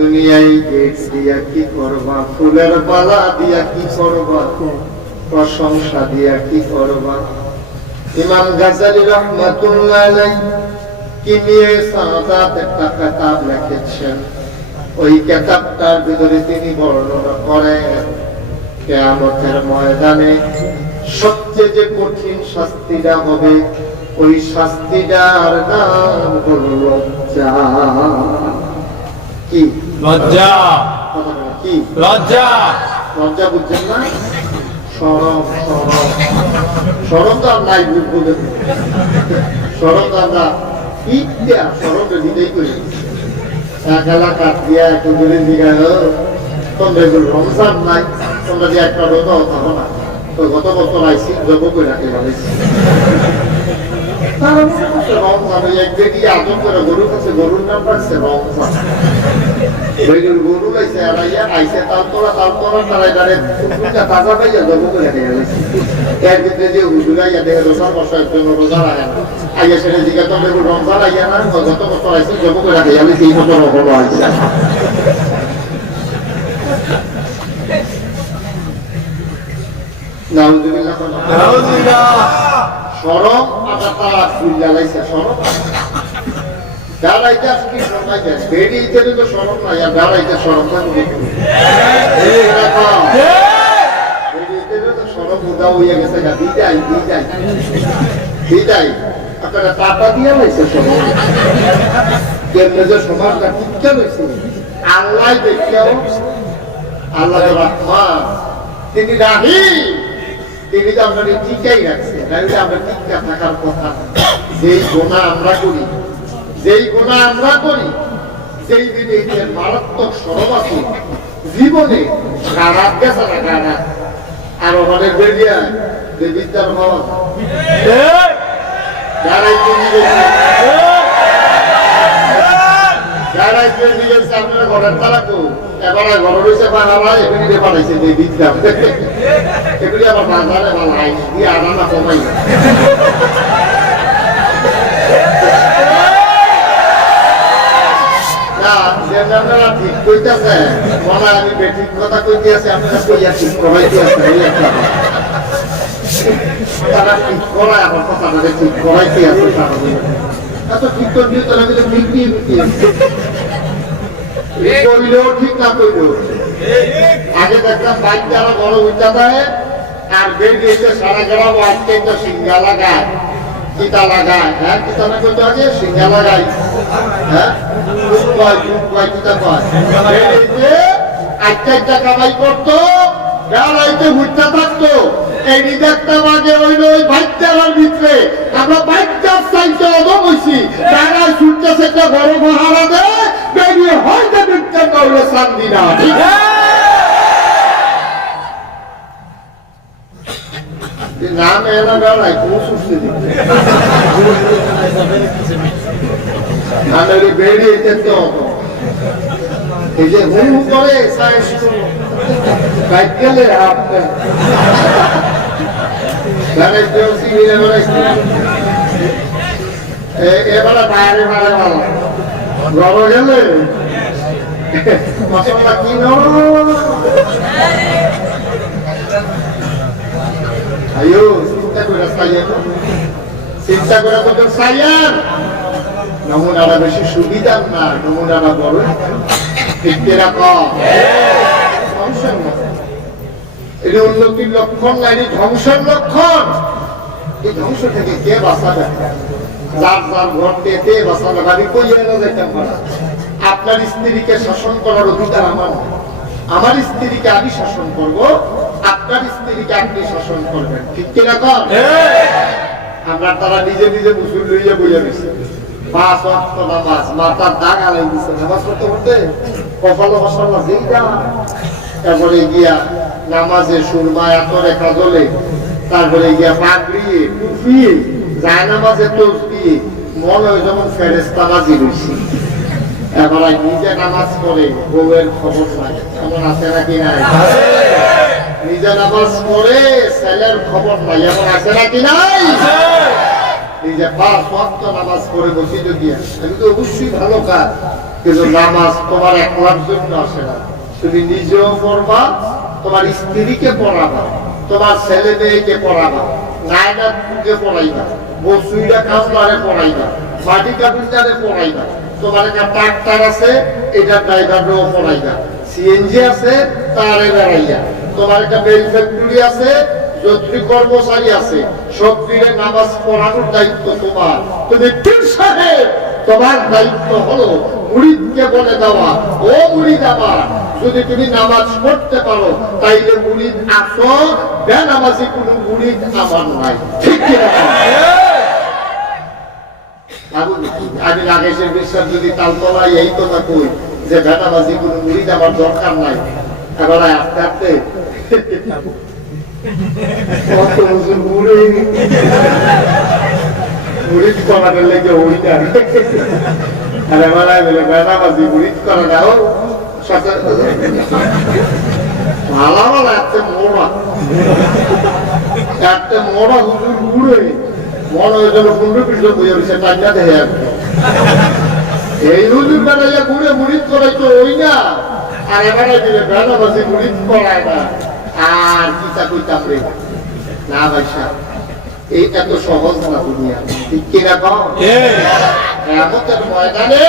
দুনিয়ায় গেট দিয়া কি করবা, ফুলের মালা দিয়া কি করবা, প্রশংসা দিয়া কি করবা। ইমাম গাজ্জালী রাহমাতুল্লাহ আলাইহি কি নিয়ে সাদাত একটা কিতাব লিখেছেন। ওই কিতাবটার ভিতরে তিনি বর্ণনা করেন কিয়ামতের ময়দানে সবচেয়ে যে কঠিন শাস্তিটা হবে, ওই শাস্তিটার নাম হলো লজ্জা। কি লজ্জা? কি লজ্জা? লজ্জা বুঝছেন না? শরম, শরম, শরম তো আর নাই, বুঝবো শরম তো আমরা ইত্যা শরমটা নিজেই করি। এক এলাকার দিয়া একটু দূরে দিঘা তোমরা এগুলো রমজান নাই, তোমরা যে একটা রোজা থাকো না, তো গত বছর আইসি জব করে রাখে ভাবছি রমজান। ওই এক বেটি আদর করে গরুর কাছে গরুর নাম রাখছে রমজান। গরু লাইছে আড়াইয়া আইসে তালতোলা তারাই দাঁড়ে তাজা পাইয়া জব করে রাখে গেছে। এর ভিতরে যে হুজুরাইয়া দেখে রোজার বসার জন্য রোজা রাখে না, আইয়া সেটা জিজ্ঞাসা তোমরা এগুলো রমজান আইয়া না, গত বছর আইসি জব করে রাখে গেলে এই বছর হলো আইসা। শরম আবার তারা ফুল জ্বালাইছে। শরম জ্বালাইতে কি শোনাইতে বেরিয়েছে তো শরম নাই, আর জ্বালাইতে শরম থাকবে শরম উদা হইয়া গেছে। বিদায় বিদায় বিদায় আপনারা টাকা দিয়ে লাইছে শরম। কেমনে যে সমাজটা ঠিকঠাক হয়েছে আল্লাহ দেখেও, আল্লাহ রহমান তিনি রাহি, তিনি তো আমরা ঠিকই রাখছে। আমরা ঠিকঠাক থাকার কথা। যেই গুনাহ আমরা করি, যেই গুনাহ আমরা করি, যেই দিনে এর মারাত্মক শরম আছে জীবনে, গাড়াত গেছে না গাড়াত। আর আমাদের বেরিয়া যে বিদ্যার বাবা গাড়াই চলে গেছে, গাড়াই চলে গেছে আপনারা ঘরের তারা তো এবারে ঘর রয়েছে বাংলা এগুলি পাঠাইছে যে বিদ্যা এগুলি আবার বাজারে ভালো আইস দিয়ে আনা কমাই আপনারা ঠিক কইতেছে মনে আমি বেঠিক কথা কইতে আছি, আপনারা কইয়া ঠিক করাইতে আছে। তারা ঠিক করায় আমার কথাটা ঠিক করাইতে আছে। এত ঠিক করবি তারা কিন্তু ঠিক নিয়ে কইলেও ঠিক না কইলেও। আগে দেখতাম বাইক যারা বড় উঠা দেয় আর বেরিয়েছে সারা গ্রাম আজকে তো সিঙ্গা লাগায়, কিতা লাগায়। হ্যাঁ কিতা না করতে আগে সিঙ্গা লাগাই, হ্যাঁ কিতা কয় বেরিয়েছে একটা কামাই করতো, বেড়াইতে উঠতে থাকতো। এই দেখতাম আগে হইলো ওই বাইকটার ভিতরে আমরা বাইকটার চাইতে অদম হইছি, তারা ছুটতেছে একটা বড় মহারা দেয় বেরিয়ে হয়তো বিজ্ঞান করলে শান্তি না। নাম এলা বেড়াই কোন সুস্থ দিকে বেরিয়েছে তো এই যে হুম করে বাইক গেলে এবারে বাইরে বাইরে ভালো গড় গেলে মশলা কি আয়ো চিন্তা করে সাইয়ার, চিন্তা করে তোদের সাইয়ার নমুনারা বেশি সুবিধার না, নমুনারা বড় ঠিক কিরকম ধ্বংসের মতো। এটা উন্নতির লক্ষণ না, এটি ধ্বংসের লক্ষণ। এই ধ্বংস থেকে কে বাঁচাবে? যার যার ঘর টেতে বাঁচাবে। আমি কইয়া না যেতাম পারা আপনার স্ত্রীকে শাসন করার অধিকার আমার না। আমার স্ত্রীকে আমি শাসন করব, আপনার স্ত্রীকে আপনি শাসন করবেন, ঠিক কিরকম? আমরা তারা নিজে নিজে মুসুল লইয়া বইয়া গেছে। 5 ওয়াক্ত নামাজ মাথার দাগ আলাই দিচ্ছে নামাজ পড়তে পড়তে কপালে মশাল্লা যেই দাগ। তারপরে গিয়া নামাজে সুরমা এতরে কাজলে, তারপরে গিয়া পাগড়িয়ে টুপিয়ে যায় নামাজে তসবিয়ে মনে হয় যেমন ফেরেশতা নাজির হইছে। এবার নিজে নামাজ পড়ে বউয়ের খবর নাই, এমন আছে নাকি নাই? নিজে নামাজ পড়ে ছেলের খবর নাই, এমন আছে নাকি নাই? নিজে 5 ওয়াক্ত নামাজ পড়ে মসজিদে গিয়া, আমি তো অবশ্যই ভালো কাজ, কিন্তু নামাজ তোমার একলার জন্য আসে না। তুমি নিজেও পড়বা, তোমার স্ত্রীকে পড়াবা, তোমার ছেলে মেয়েকে পড়াবা, নায়নাকে পড়াইবা, বসুইরা কাজলারে পড়াইবা, মাটি কাটুনটারে পড়াইবা, তোমার একটা ট্রাক্টর আছে, এটা ড্রাইভারও পড়াইবা, সিএনজি আছে তারে বেড়াইয়া, তোমার একটা বেল ফ্যাক্টরি আছে, যন্ত্রী কর্মচারী আছে, সব দিনে নামাজ পড়ানোর দায়িত্ব তোমার। তুমি পীর সাহেব, তোমার দায়িত্ব হলো মুরিদকে বলে দেওয়া, ও মুরিদ আমার, যদি তুমি নামাজ পড়তে পারো তাইলে মুরিদ আছো, বেনামাজি কোনো মুরিদ আমার নাই। ঠিক কিনা? আমি নাগেশের বিশ্বাস যদি তালতলায় এই কথা কই যে বেনামাজি কোনো মুরিদ আমার দরকার নাই, এবার আস্তে আস্তে মুরিদ করার লেগে ওই না, আর এবার বেনামাজি মুরিদ করা দাও ভালো ভালো একটা মোড়া হুজুর ঘুরে মনে হয় যেন 15-20 বই হয়েছে টাইনা দেখে এই হুজুর বেড়াইয়া ঘুরে মুরিদ করাই তো ওই না, আর এবারে দিলে বেনামাজি মুরিদ করায় না, আর কিতা কইতাম রে না ভাইসা, এই এত সহজ না দুনিয়া। ঠিক কিনা কও? কিয়ামতের ময়দানে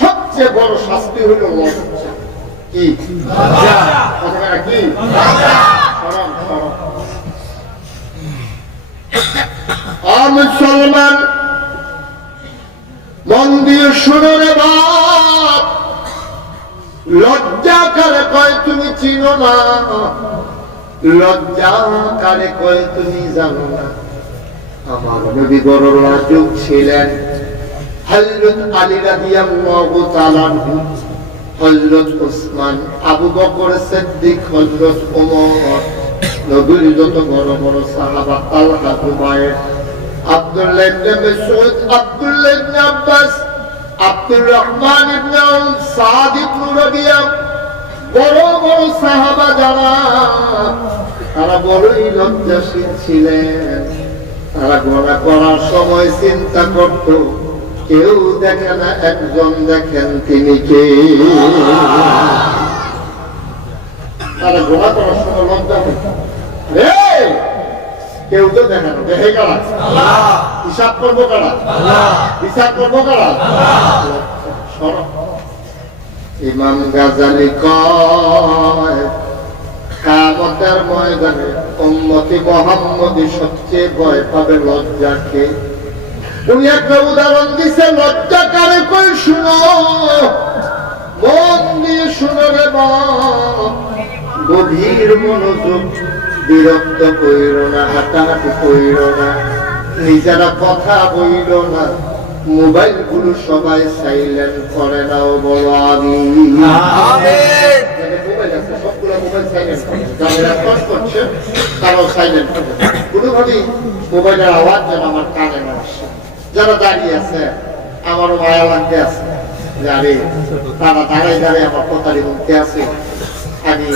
সবচেয়ে বড় শাস্তি হইল লজ্জা। কি লজ্জা? কি শরম? শরম। মুসলমান মন দিয়ে শুনো রে বাপ, লজ্জা কারে কয় তুমি চিনো না, লজ্জা কারে কয় তুমি জানো না। আমার নবী বড় লাজুক ছিলেন, হযরত আলী রাদিয়াল্লাহু তাআলা আনহু, হযরত ওসমান, আবু বকর সিদ্দিক, হযরত ওমর, নবীর যত বড় বড় সাহাবা, তালহা, জুবায়ের, আব্দুল্লাহ ইবনে মাসউদ, আব্দুল্লাহ ইবনে আব্বাস, আব্দুর রহমান ইবনে আউফ, সাদ ইবনে রাবিয়া, বড় বড় সাহাবা যারা, তারা বড়ই লজ্জাশীল ছিলেন। তারা গোনা করার সময় চিন্তা করত, কেউ দেখে না, একজন দেখেন, তিনি কে? তারা গোনা করার সময় লজ্জা পেত, কেউ তো দেখে না, দেখে কারা? হিসাব করবো কারা? হিসাব করবো কারা? ইমাম গাজালি কয়, কিয়ামতের ময়দানে উম্মতি মুহাম্মদী সবচেয়ে ভয় পাবে লজ্জাকে। উনি একটা উদাহরণ দিছে, লজ্জা কারে কই শুনো, মন দিয়ে শুনো রে বাপ, গভীর মনোযোগ, বিরক্ত কইর না, হাঁটাহাঁটি কইর না, নিজেরা কথা বইল না, মোবাইল গুলো সবাই সাইলেন্ট করে নাও, বলো আমি। মোবাইল আছে সবগুলো মোবাইল সাইলেন্ট করে, যারা রেকর্ড করছে তারাও সাইলেন্ট করে, কোনোভাবেই মোবাইলের আওয়াজ যেন আমার কানে না আসে। যারা দাঁড়িয়ে আছে আমারও মায়া লাগতে আছে, আরে তারা দাঁড়াই দাঁড়াই আমার কথারই মধ্যে আছে। আমি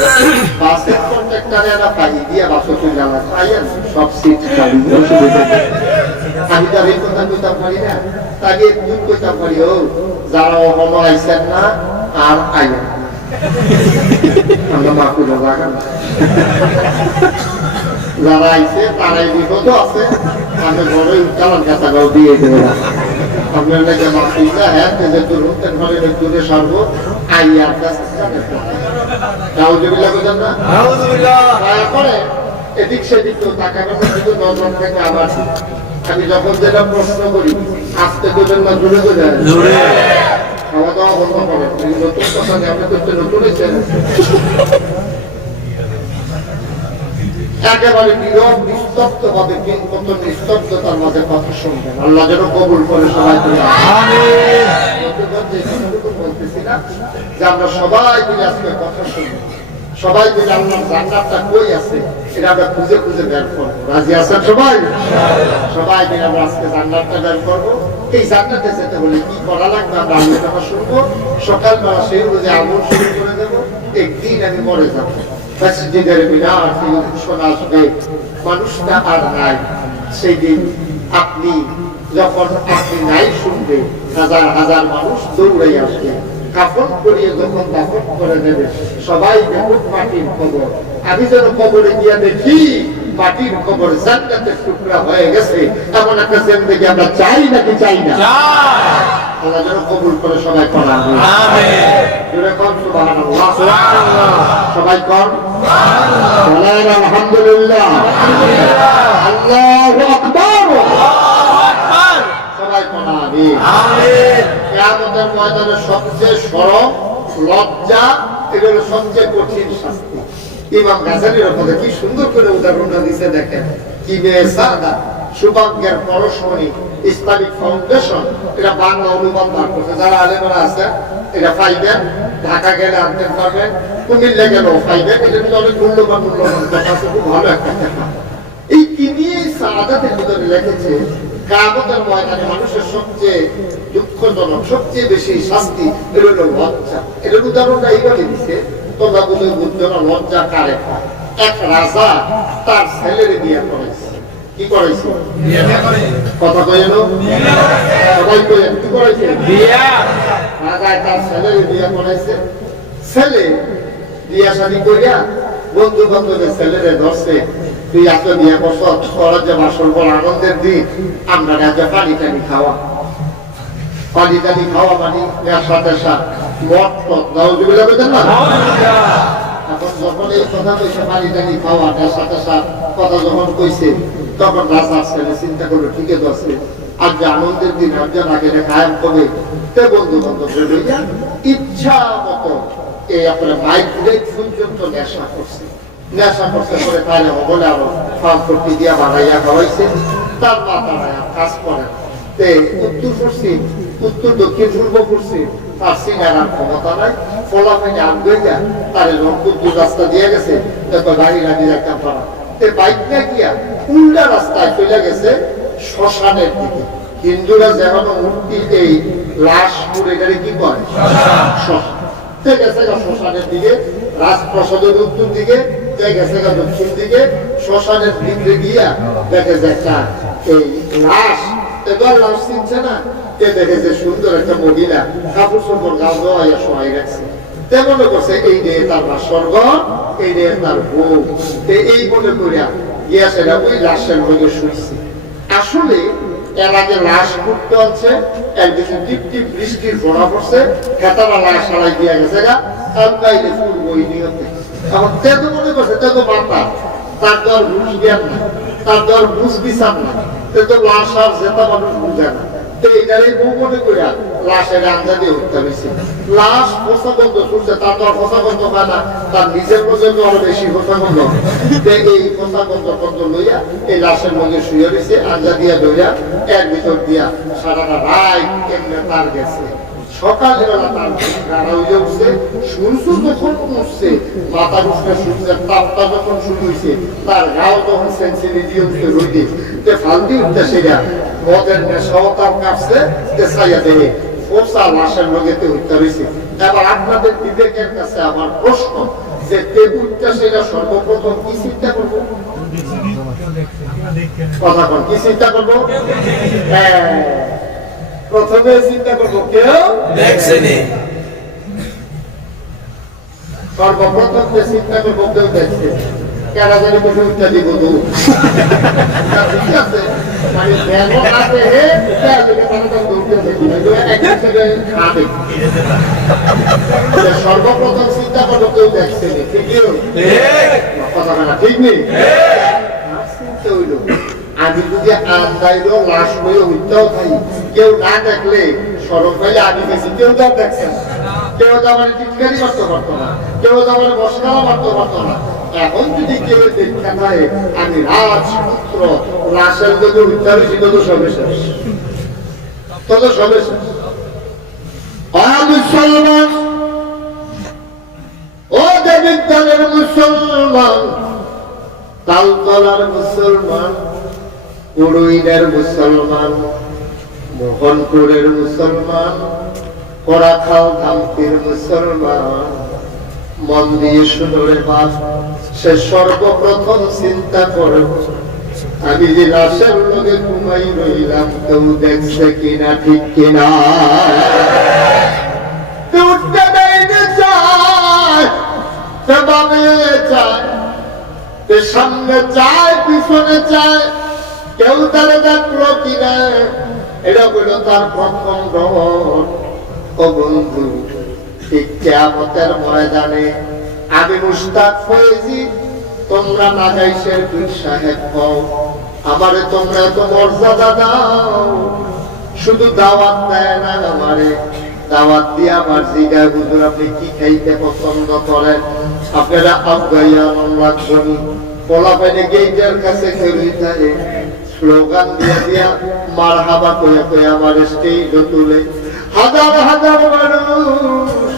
বাসের কন্ট্রাক্টরে না পাই দিয়া বাসে চলে যাওয়ার পাইয়েন সব সিট খালি, আমি তো এই কথা কইতাম পারি না, তাকে দুধ কইতাম পারি, ও যারা অহনো আইসেন না আর আইলেন না, আমরা মাকুলো লাগান, যারা আইসে তারাই বিপদ আছে, আমি ঘরে উঠালাম কাঁচাগাও দিয়ে দেবো না, আপনার নাকি মাকুলটা হ্যাঁ যে তোর হোটেল ঘরে দূরে সর্ব আইয়ার কাছে তারপরে এদিক সেদিক তো তাকানোর মধ্যে নজর থেকে আবার আমি যখন যেটা প্রশ্ন করি আস্তে করবেন না জোরে জোরে খাওয়া দাওয়া বন্ধ করেন, নতুন কথা আপনি তো নতুন হয়েছেন, একেবারে নীরব নিস্তব্ধ ভাবে কত নিস্তব্ধতার মাঝে কথা শুনবেন। আল্লাহ যেন কবুল করে সবাই বলতেছি না যে আমরা সবাই মিলে আজকে কথা শুনবো, সবাই মিলে আল্লাহর জান্নাতটা কই আছে এটা আমরা খুঁজে খুঁজে বের করবো। রাজি আছেন সবাই? সবাই মিলে আমরা আজকে জান্নাতটা বের করবো। এই জান্নাতে যেতে হলে কি করা লাগবে আমরা আলোচনা শুনবো, সকালবেলা সেই অনুযায়ী আমল শুরু করে দেবো। একদিন আমি মরে যাবো, মসজিদের মিনার থেকে ঘোষণা আসবে মানুষটা আর নাই, সেই দিন আপনি যখন আপনি নাই শুনবে হাজার হাজার মানুষ দৌড়াই আসবে, কাফন করিয়ে যখন দাফন করে দেবে সবাই দেখুক মাটির খবর। আমি যেন কবরে গিয়া দেখি মাটির খবর জান্নাতের টুকরা হয়ে গেছে, এমন একটা জিন্দেগি আমরা চাই নাকি চাই না? আল্লাহ যেন কবুল করে সবাই করা সবাই কর আলহামদুলিল্লাহ, আল্লাহু আকবার, সবাই করা কিয়ামতের ময়দানে সবচেয়ে শরম লজ্জা এগুলো সবচেয়ে কঠিন শাস্তি। ইমাম গাজালির উপরে কি সুন্দর করে উদাহরণটা দিছে দেখেন। কি বেসাদা সুভাগ্যের পরশমণি ইসলামিক ফাউন্ডেশন, এটা বাংলা অনুবাদ বার করছে। যারা আলেমরা আছে এটা পাইবেন, ঢাকা গেলে আনতে পারবেন, কুমিল্লা গেলেও পাইবেন। এটা কিন্তু অনেক মূল্যবান কথা আছে, খুব ভালো একটা কথা। এই কি নিয়ে সাদাতের ভিতরে লিখেছে কিয়ামতের ময়দানে মানুষের সবচেয়ে দুঃখজনক সবচেয়ে বেশি শাস্তি এটা হলো লজ্জা। এটার উদাহরণটা এইভাবে দিছে, তোমরা বলে বুঝছো না লজ্জা কারে পায়। এক রাজা তার ছেলের বিয়ে করেছে। কি করেছে? কথা কয়ে সবাই কয়ে কি করেছে? রাজা তার ছেলের বিয়ে করেছে। ছেলে বিয়া শাদী করিয়া বন্ধু বান্ধবের ছেলেরে ধরছে, তুই এত বিয়ে করছ, তোর যে বাসর বড় আনন্দের দিন, আমরা রাজা পানি টানি খাওয়া, পানি টানি খাওয়া মানে নেশা টেশা মদ টদ নাউজুবিল্লাহ বলতেন না। এখন যখন এই কথা কইছে পানি টানি খাওয়া নেশা টেশা কথা যখন কইছে, তখন রাজার ছেলে চিন্তা করলো ঠিকই তো আছে, আজ যে আনন্দের দিন আজ যে নাকি কায়েম করবে, তে বন্ধু বান্ধবদের লইয়া ইচ্ছা মতো এই আপনার মাইগ্রেট পর্যন্ত নেশা করছে। নেশা করছে করে তাহলে বলে আরো ফার্ম করতে দিয়া বানাইয়া খাওয়াইছে। তার মাথায় কাজ করে উত্তর পশ্চিম উত্তর দক্ষিণ পূর্ব পশ্চিম তার সিনারার ক্ষমতা নাই। ফলাফল আগে যা তার রংপুর রাস্তা দিয়ে গেছে, গাড়ি লাগিয়ে একটা পারা বাইক না গিয়া উল্টা রাস্তায় চলে গেছে শ্মশানের দিকে। হিন্দুরা যেমন মূর্তি এই লাশ পুড়ে গেলে কি করে শ্মশান গেছে শ্মশানের দিকে, রাজপ্রাসাদের উত্তর দিকে গেছে দক্ষিণ দিকে। শ্মশানের দিকে গিয়া দেখে যে একটা এই লাশ, এবার লাশ চিনছে না, কে দেখে যে সুন্দর একটা মহিলা কাপড় চোপড় গাও দেওয়া সবাই রাখছে। তেমন করছে এই নিয়ে তার স্বর্গ, এই নিয়ে তার বউ, এই মনে করিয়া গিয়া সেটা ওই লাশের মধ্যে শুইছে। আসলে এর আগে লাশ করতে হচ্ছে, একদিকে টিপ টিপ বৃষ্টির ফোড়া পড়ছে, খেতারা লাশ হারাই দিয়া গেছে গা, কালকাইলে ফুল বই নিয়তে। এখন তেতো মনে করছে তেতো বাতা, তার দর ঘুষ জ্ঞান না, তার দর বুঝ বিচার না, তেতো লাশ আর জেতা মানুষ বুঝে না। এইটারই বউ মনে করিয়া লাশের আঞ্জা দিয়ে উঠতে হয়েছে। লাশ ফোসা বন্ধ করছে, তার তো ফোসা বন্ধ পায় না, তার নিজের পর্যন্ত আরো বেশি ফোসা বন্ধ। এই ফোসা বন্ধ লইয়া এই লাশের মধ্যে শুয়ে রয়েছে, আঞ্জা দিয়া লইয়া এর ভিতর দিয়া সারাটা রাত কেমনে তার গেছে। সকালবেলা তার গাড়া হইয়া উঠছে, সূর্য যখন উঠছে, মাথার উঠে সূর্যের তাপটা যখন শুরু হয়েছে, তার গাও তখন সেন্সিনি দিয়ে উঠতে রইতে ফালতি উঠতে সেটা মদের নেশাও তার কাছে চাইয়া দেবে ফোসা লাশের লগেতে উঠতে রয়েছে। এবার আপনাদের বিবেকের কাছে আমার প্রশ্ন, যে টেবুলটা সেটা সর্বপ্রথম কি চিন্তা করবো? কথা কন, কি চিন্তা করবো? প্রথমে চিন্তা করবো কেউ দেখছেনি, সর্বপ্রথম যে চিন্তা করবো কেউ দেখছে। কেরা জানি বসে উঠতে দিব তো ঠিক আছে, মানে সর্বপ্রথম চিন্তা করবো কেউ দেখছে কথা না, ঠিক নেই। আমি যদি আন্দাইলো লাশ হয়ে উঠতেও থাকি, কেউ না দেখলে সরব পাইলে আমি গেছি, কেউ তো দেখছে না, কেউ তো আমার টিটকারি করতে পারতো না, কেউ তো আমার বসকালা মারতে পারতো না। এখন যদি কেউ দেখা থাকে আমি রাজপুত্র লাশের যদি উঠতে হয়েছি, তত সবে শেষ, তত সবে শেষ। মুসলমান, ও দেবিদ্যানের মুসলমান, তালতলার মুসলমান, কুড়ুইনের মুসলমান, মোহনপুরের মুসলমান, কোরাখাল ধামতির মুসলমান, মন দিয়ে শুনলে বাপ, সে সর্বপ্রথম চিন্তা করব আমি যে লাশের লগে ঘুমাই রইলাম, কেউ দেখছে কিনা, ঠিক কিনা? উঠতে দেয়নি, চায় বামে চায়, সামনে চায়, পিছনে চায়, কেউ তারে দেখলো কিনা। এটা হলো তার প্রথম ডর। ও বন্ধু, ঠিক কিয়ামতের ময়দানে আমি মুশতাক ফয়েজি, তোমরা নাগাইশের পীর সাহেব হও, আমারে তোমরা এত মর্যাদা দাও, শুধু দাওয়াত দেয় না, আমারে দাওয়াত দিয়ে আমার জিগায়, হুজুর আপনি কি খাইতে পছন্দ করেন? আপনারা আফগাইয়া লাগবনি পোলাপাইনে গেইটের কাছে খেলুই থাকে, স্লোগান দিয়ে দিয়া মারহাবা কইয়া কইয়া আমার স্টেজ তুলে হাজার হাজার মানুষ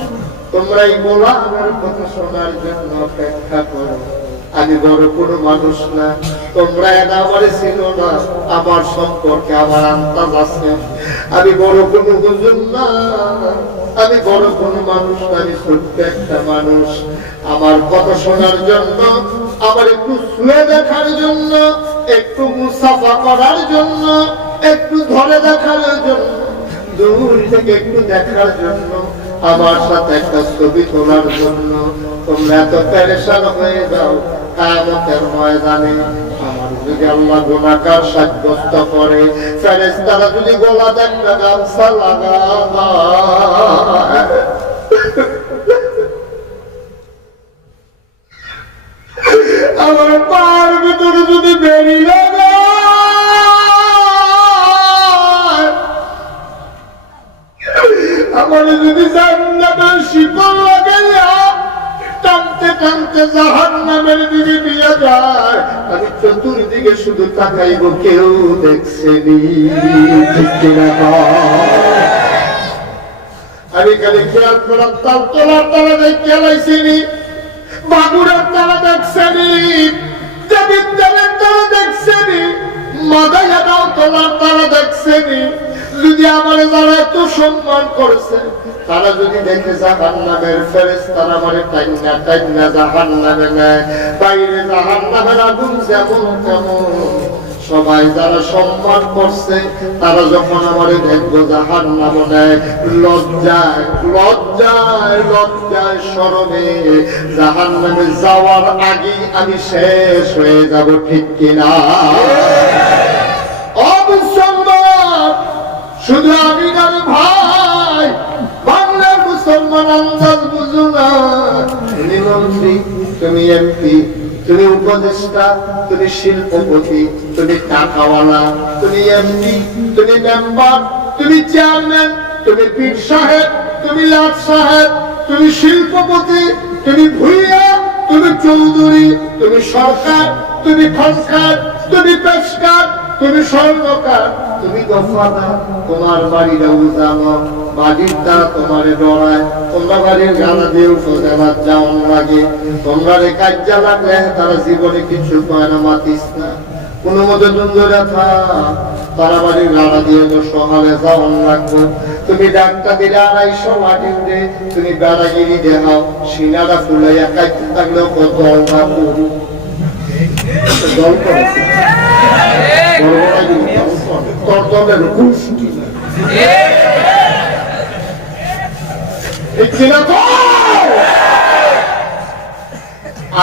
তোমরা এই মোলার কথা শোনার জন্য অপেক্ষা করো। আমি বড় কোনো মানুষ না, তোমরা এটা আমারে ছিল না, আমার সম্পর্কে আমার আন্দাজ আছে। আমি বড় কোনো হুজুর না, আমি বড় কোনো মানুষ না, আমি ছোট্ট একটা মানুষ। আমার কথা শোনার জন্য, আমার একটু শুয়ে দেখার জন্য, একটু মুসাফা করার জন্য, একটু ধরে দেখার জন্য, দূর থেকে একটু দেখার জন্য, আমার সাথে একটা ছবি তোলার জন্য তোমরা এত পেরেশান হয়ে যাও। কিয়ামতের ময়দানে আমার যদি আল্লাহ গুনাহগার সাব্যস্ত করে, ফেরেশতারা যদি গলা একটা গামছা লাগায়, আমার পার ভিতরে যদি বেরিয়ে যায়, আমার যদি জান্নাতের শিকল লাগাইয়া টানতে টানতে জাহান্নামের দিকে নিয়ে যায়, আমি চতুর্দিকে শুধু তাকাইব, কেউ দেখছেনি, ঠিক কিনা? আমি খালি খেয়াল করলাম, তার তোলার তারা দেখে লাইছিনি, বাবুরের তারা দেখছেনি, দেবিদ্যারের তারা দেখছেনি, মাদায়াটাও তোলার তারা দেখছেনি। যদি আমার যারা এত সম্মান করছে, তারা যদি দেখে জাহান্নামের ফেরেশতারা আমারে টাইনা টাইনা জাহান্নামে নেয়, বাইরে জাহান্নামের আগুন যেমন তেমন, সবাই যারা সম্মান করছে তারা যখন আমারে দেখবো জাহান্নামে নেয়, লজ্জায় লজ্জায় লজ্জায় শরমে জাহান্নামে যাওয়ার আগে আমি শেষ হয়ে যাব, ঠিক কিনা? শুধু আমি না ভাই, বাংলার মুসলমান আন্দাজ বুঝো না। তুমি মন্ত্রী, তুমি এমপি, তুমি উপদেষ্টা, তুমি শিল্পপতি, তুমি টাকাওয়ালা, তুমি এমপি, তুমি মেম্বার, তুমি চেয়ারম্যান, তুমি পীর সাহেব, তুমি লাট সাহেব, তুমি শিল্পপতি, তুমি ভূঁইয়া, তুমি চৌধুরী, তুমি সরকার, তুমি খনকার, তুমি পেশকার, তুমি স্বর্ণকার, তুমি দফাদার, তোমার বাড়িটাও জানো, বাড়ির দ্বারা তোমারে ডরায়, তোমরা বাড়ির গালা দিয়ে উপজেলার যাওয়ান লাগে, তোমরা রে কাজ্জা লাগলে তারা জীবনে কিছু কয় না, মাতিস না, কোনো মতো দুন্দরা থা, তারা বাড়ির গালা দিয়ে তো সকালে যাওয়ান লাগবো। তুমি ডাক্তার দিলে 250 মাটি উঠে, তুমি বেড়াগিরি দেখাও, সিনারা ফুলাইয়া কাইতে থাকলেও কত অল্পা করি জল করে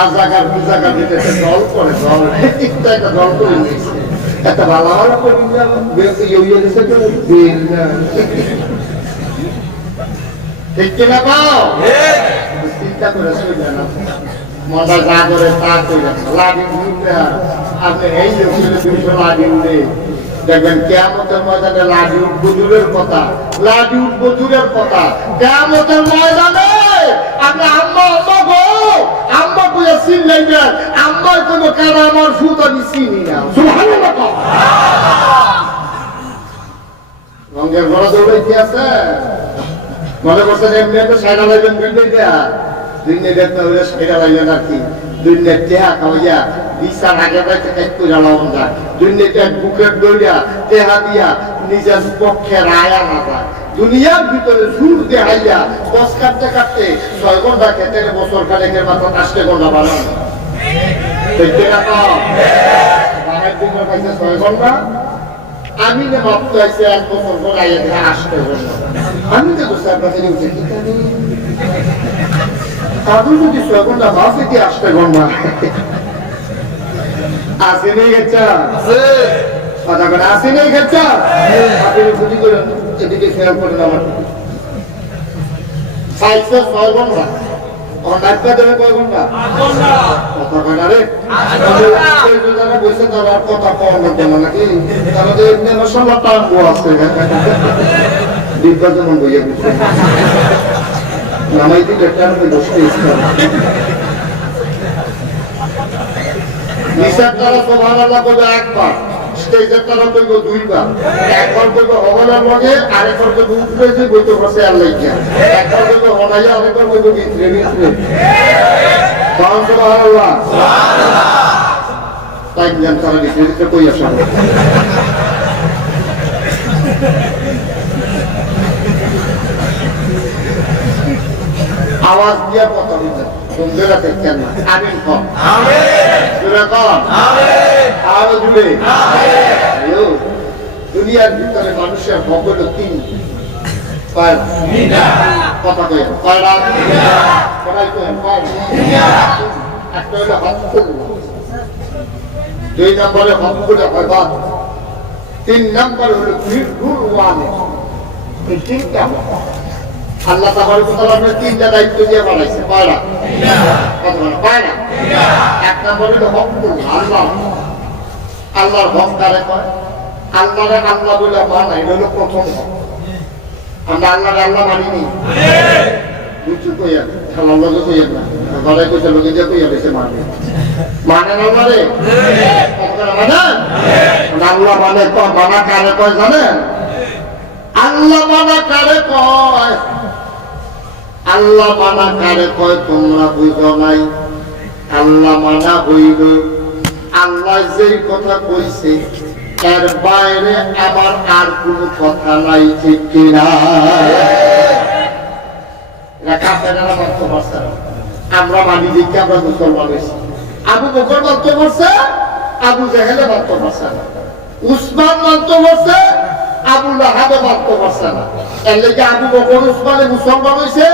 আজাগার পূজাগার দিতে জল করে, জল একটা জল করে নিয়েছে, একটা ভালো ভালো করে ঠিক কিনা পাও? চিন্তা করে শুনবে না, মজা যা করে তা করে লাঠি উঠবে। আপনি এই যে লাঠি উঠে দেখবেন কিয়ামতের ময়দানে লাঠি উঠবো দূরের কথা, লাঠি উঠবো দূরের কথা, কিয়ামতের ময়দানে আপনি আম্মা আম্মা গো আম্মা কইয়া চিনলেন, আম্মার কোনো কারণ আমার ফুট আমি চিনি না। সুবহানাল্লাহ। রঙের ঘোড়া দৌড়াইতে আছে, মনে করছেন এমনি একটা সাইডা লাগবেন দুই দেয়া, দুই দেখতে হলে সাইডা লাগবে নাকি, দুই টেহা খাওয়াইয়া বিচার আগে পাইতে কাইতে জ্বালাও না, দুই বুকের দৌড়িয়া টেহা দিয়া নিজের পক্ষে রায় আনা যায়। দুনিয়ার ভিতরে জোর দেখাইয়া বস কাটতে কাটতে 6 ঘন্টা খেতে বছর খানেকের মাথা 8 ঘন্টা বানানো। একদিনের পাইছে 6 ঘন্টা আমি যে মাত্র আইছে 1 বছর পর আইয়া দিয়ে 8 ঘন্টা আমি তো বুঝতে আপনাকে উঠে কি জানি তাদের যদি 6 ঘন্টা বাসে কি 8 ঘন্টা আসে নেই গেছা কথা করে আসে নেই গেছা আপনি বুঝি করেন এদিকে খেয়াল করেন আমার সাইজে 6 ঘন্টা অনাইকা দেবে কয় ঘন্টা 8 ঘন্টা কথা কয় রে 8 ঘন্টা যারা বসে তারা কথা কম বলতে নাকি তাহলে তো এমনি মাশাআল্লাহ টাঙ্গো আছে দিব্যা যেমন বইয়া গেছে নামাই দিলে টাঙ্গো বসতে ইচ্ছা নিসাব তারা সুবহানাল্লাহ বলে একবার স্টেজের তারা কইবো দুইবার একবার কইবো হবলার লগে আরেকবার কইবো উপরে যে বইতে বসে আল্লাহ কিয়া একবার কইবো হনাইয়া আরেকবার কইবো ভিতরে ভিতরে সুবহানাল্লাহ সুবহানাল্লাহ তাই জান তারা ভিতরে ভিতরে কই আসে আওয়াজ দিয়া কথা বলতে তোমরা দেখেন না আমিন কর আমিন জোরে কর আমিন আরো জুড়ে আমিন দুনিয়ার ভিতরে মানুষের হক হলো 3 কয়টা তিনটা কথা কয় কয়টা তিনটা সবাই কয় কয়টা একটা হলো হক 2 নম্বরে হক হলো ইবাদত 3 নম্বর হলো বিরুল ওয়ালিদ এই তিনটা আল্লাহ তাবারক ওয়া তাআলা তিনটা দায়িত্ব দিয়ে বানাইছে কয়টা তিনটা কত কয়টা তিনটা এক নম্বরে হলো হক আল্লাহ আল্লাহর হক কারে কয় আল্লাহরে আল্লাহ বলে মানা এটা হলো প্রথম হক আমরা আল্লাহরে আল্লাহ মানিনি বুঝছো কইয়া আল্লাহ লগে কইয়া না বলে কইছে লগে যে কইয়া দেশে মানে আল্লাহরে কতটা মানেন আল্লাহ মানে তো মানা কারে কয় জানেন আল্লাহ মানা কারে কয় আল্লাহ মানা কারে কয় তোমরা বুঝো নাই আল্লাহ মানা হইল আল্লাহ যেই কথা কইছে এর বাইরে আমার আর কোনো কথা নাই ঠিক কিনা আমরা মানি দেখি আমরা মুসলমান হয়েছি আবু বকর মানতে পারছে আবু জেহেলে মানতে পারছে না উসমান মানতে পারছে আবু লাহাবে মানতে পারছে না এর লেগে আবু বকর উসমানে মুসলমান হয়েছে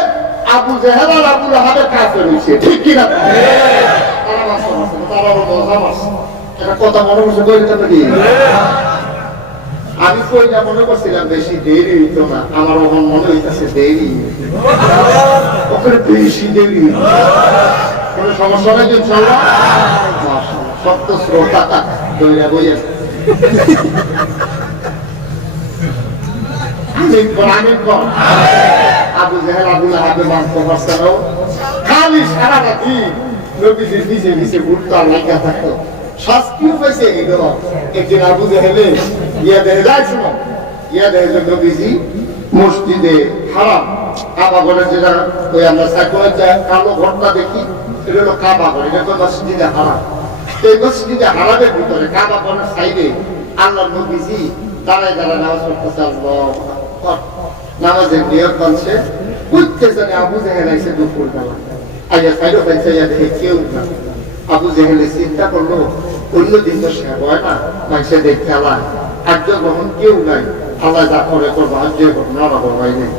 আবু জেহেল আর আবু লাহাবে কাফের হয়েছে ঠিক কিনা তারা মানতে পারছে না তারা মজা মারছে এটা কথা মনে করছে বলতে পারি আমি কইটা মনে করছিলাম বেশি দেরি হইতো না আমার ওখান মনে হইতেছে দেরি ওখানে বেশি দেরি কোনো সমস্যা নেই ইনশাআল্লাহ সত্য শ্রোতা দইরা বইয়া আমিন কর আবু জেহেল আবু লাহাবে মানতে পারছে না খালি সারা রাতি নবীজির নিচে নিচে ঘুরতো আর লাগা থাকতো শাস্তিও পাইছে এগুলো একদিন আবু জেহেলে ইয়া দেহে যায় শুনো ইয়া দেহে যে নবীজি মসজিদে হারাম কাবা ঘরে যেটা ওই আমরা সাইকেলের যে কালো ঘরটা দেখি এটা হলো কাবা ঘর এটা তো মসজিদে হারাম এই মসজিদে হারামের ভিতরে কাবা ঘরের সাইডে আল্লাহ নবীজি দাঁড়ায় দাঁড়ায় নামাজ পড়তেছে আল্লাহ নামাজের নিয়ত বলছে বুঝতে জানে আবু জেহেল এসে দুপুর বেলা আইয়া সাইডে পাইছে ইয়া দেখে কেউ না আবু জেহেলে চিন্তা করলো অন্যদিন তো সে হয় না মানুষে দেখতে আল্লাহ আর্য গ্রহণ কেউ নাই আল্লাহ যা করে করবো আর্য গ্রহণ নড়াবো হয় নেই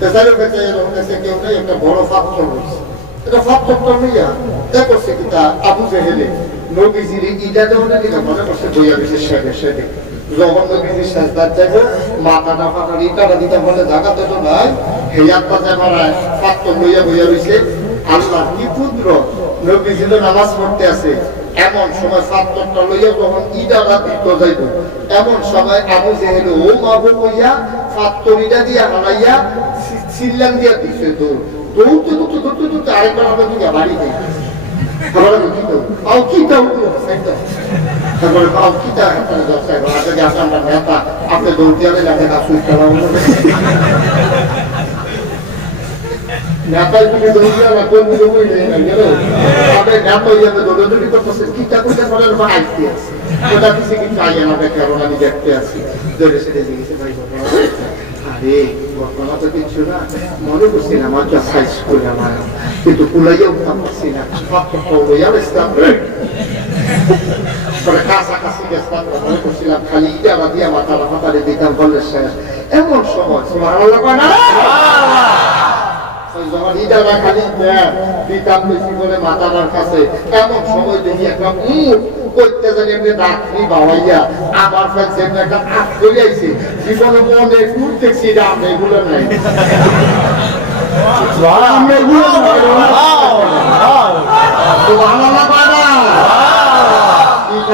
তাদের কাছে এরকম কাছে কেউ নেই একটা বড় পাথর রয়েছে এটা পাথরটা নিয়া দেখছে কি তা আবু জেহেলে নবীজির ইটা দেওয়া দিকে মনে করছে বইয়া গেছে সেদে সেদে যখন নবীজির সাজদার চাইবো মাথা না ফাটার ইটাটা দিতে বলে জায়গা তো নাই হেয়াত বাজায় মারায় পাথর লইয়া বইয়া রয়েছে আল্লাহ কি পুত্র নবীজি তো নামাজ পড়তে আছে এমন সময় পাথরটা লইয়া যখন ইটাটা দিতে যাইব এমন সময় আবু জেহেল ও মাবু কইয়া পাথর ইটা দিয়া হারাইয়া সিল্লাম দিয়া দিছে তো দৌড়তে দৌড়তে দৌড়তে দৌড়তে আরেকবার আমরা দিকে বাড়ি যাই আবার কি তো আও কি তো সাইডটা তারপরে আও কি তা এখানে যাচ্ছে আগে যে আমরা নেতা আপনি দৌড়তে গেলে না দেখা সুস্থ হবে নেতাই তুমি দৌড়িয়া না কোন দিকে বইলে না গেল তবে নেতা ইয়াতে দৌড়াদৌড়ি করতেছে কিটা কইতে পারে না আইতে আছে ওটা কিছু কি চাই না দেখে আমি দেখতে আছি দৌড়ে সেটা জিজ্ঞেস ভাই আরে ঘটনা তো কিছু না মনে করছি না আমার যা সাইজ করে আমার কিন্তু কুলাইয়া উঠতে পারছি না সব তো কইয়া ইসলাম পরে কাছাকাছি গেছিলাম, মনে করছিলাম খালি ইটা দিয়া মাথারে দিতাম বললে শেষ। এমন সময় সুবহানাল্লাহ কয় না, যখন ইটারা খালি দিতাম বেশি করে মাথার কাছে, এমন সময় দেখি একটা করতে জানি এমনি রাত্রি বাবাইয়া আমার কাছে একটা আট করে আইছে। জীবনে মনে দেখছি এটা আমরা এগুলো নাই,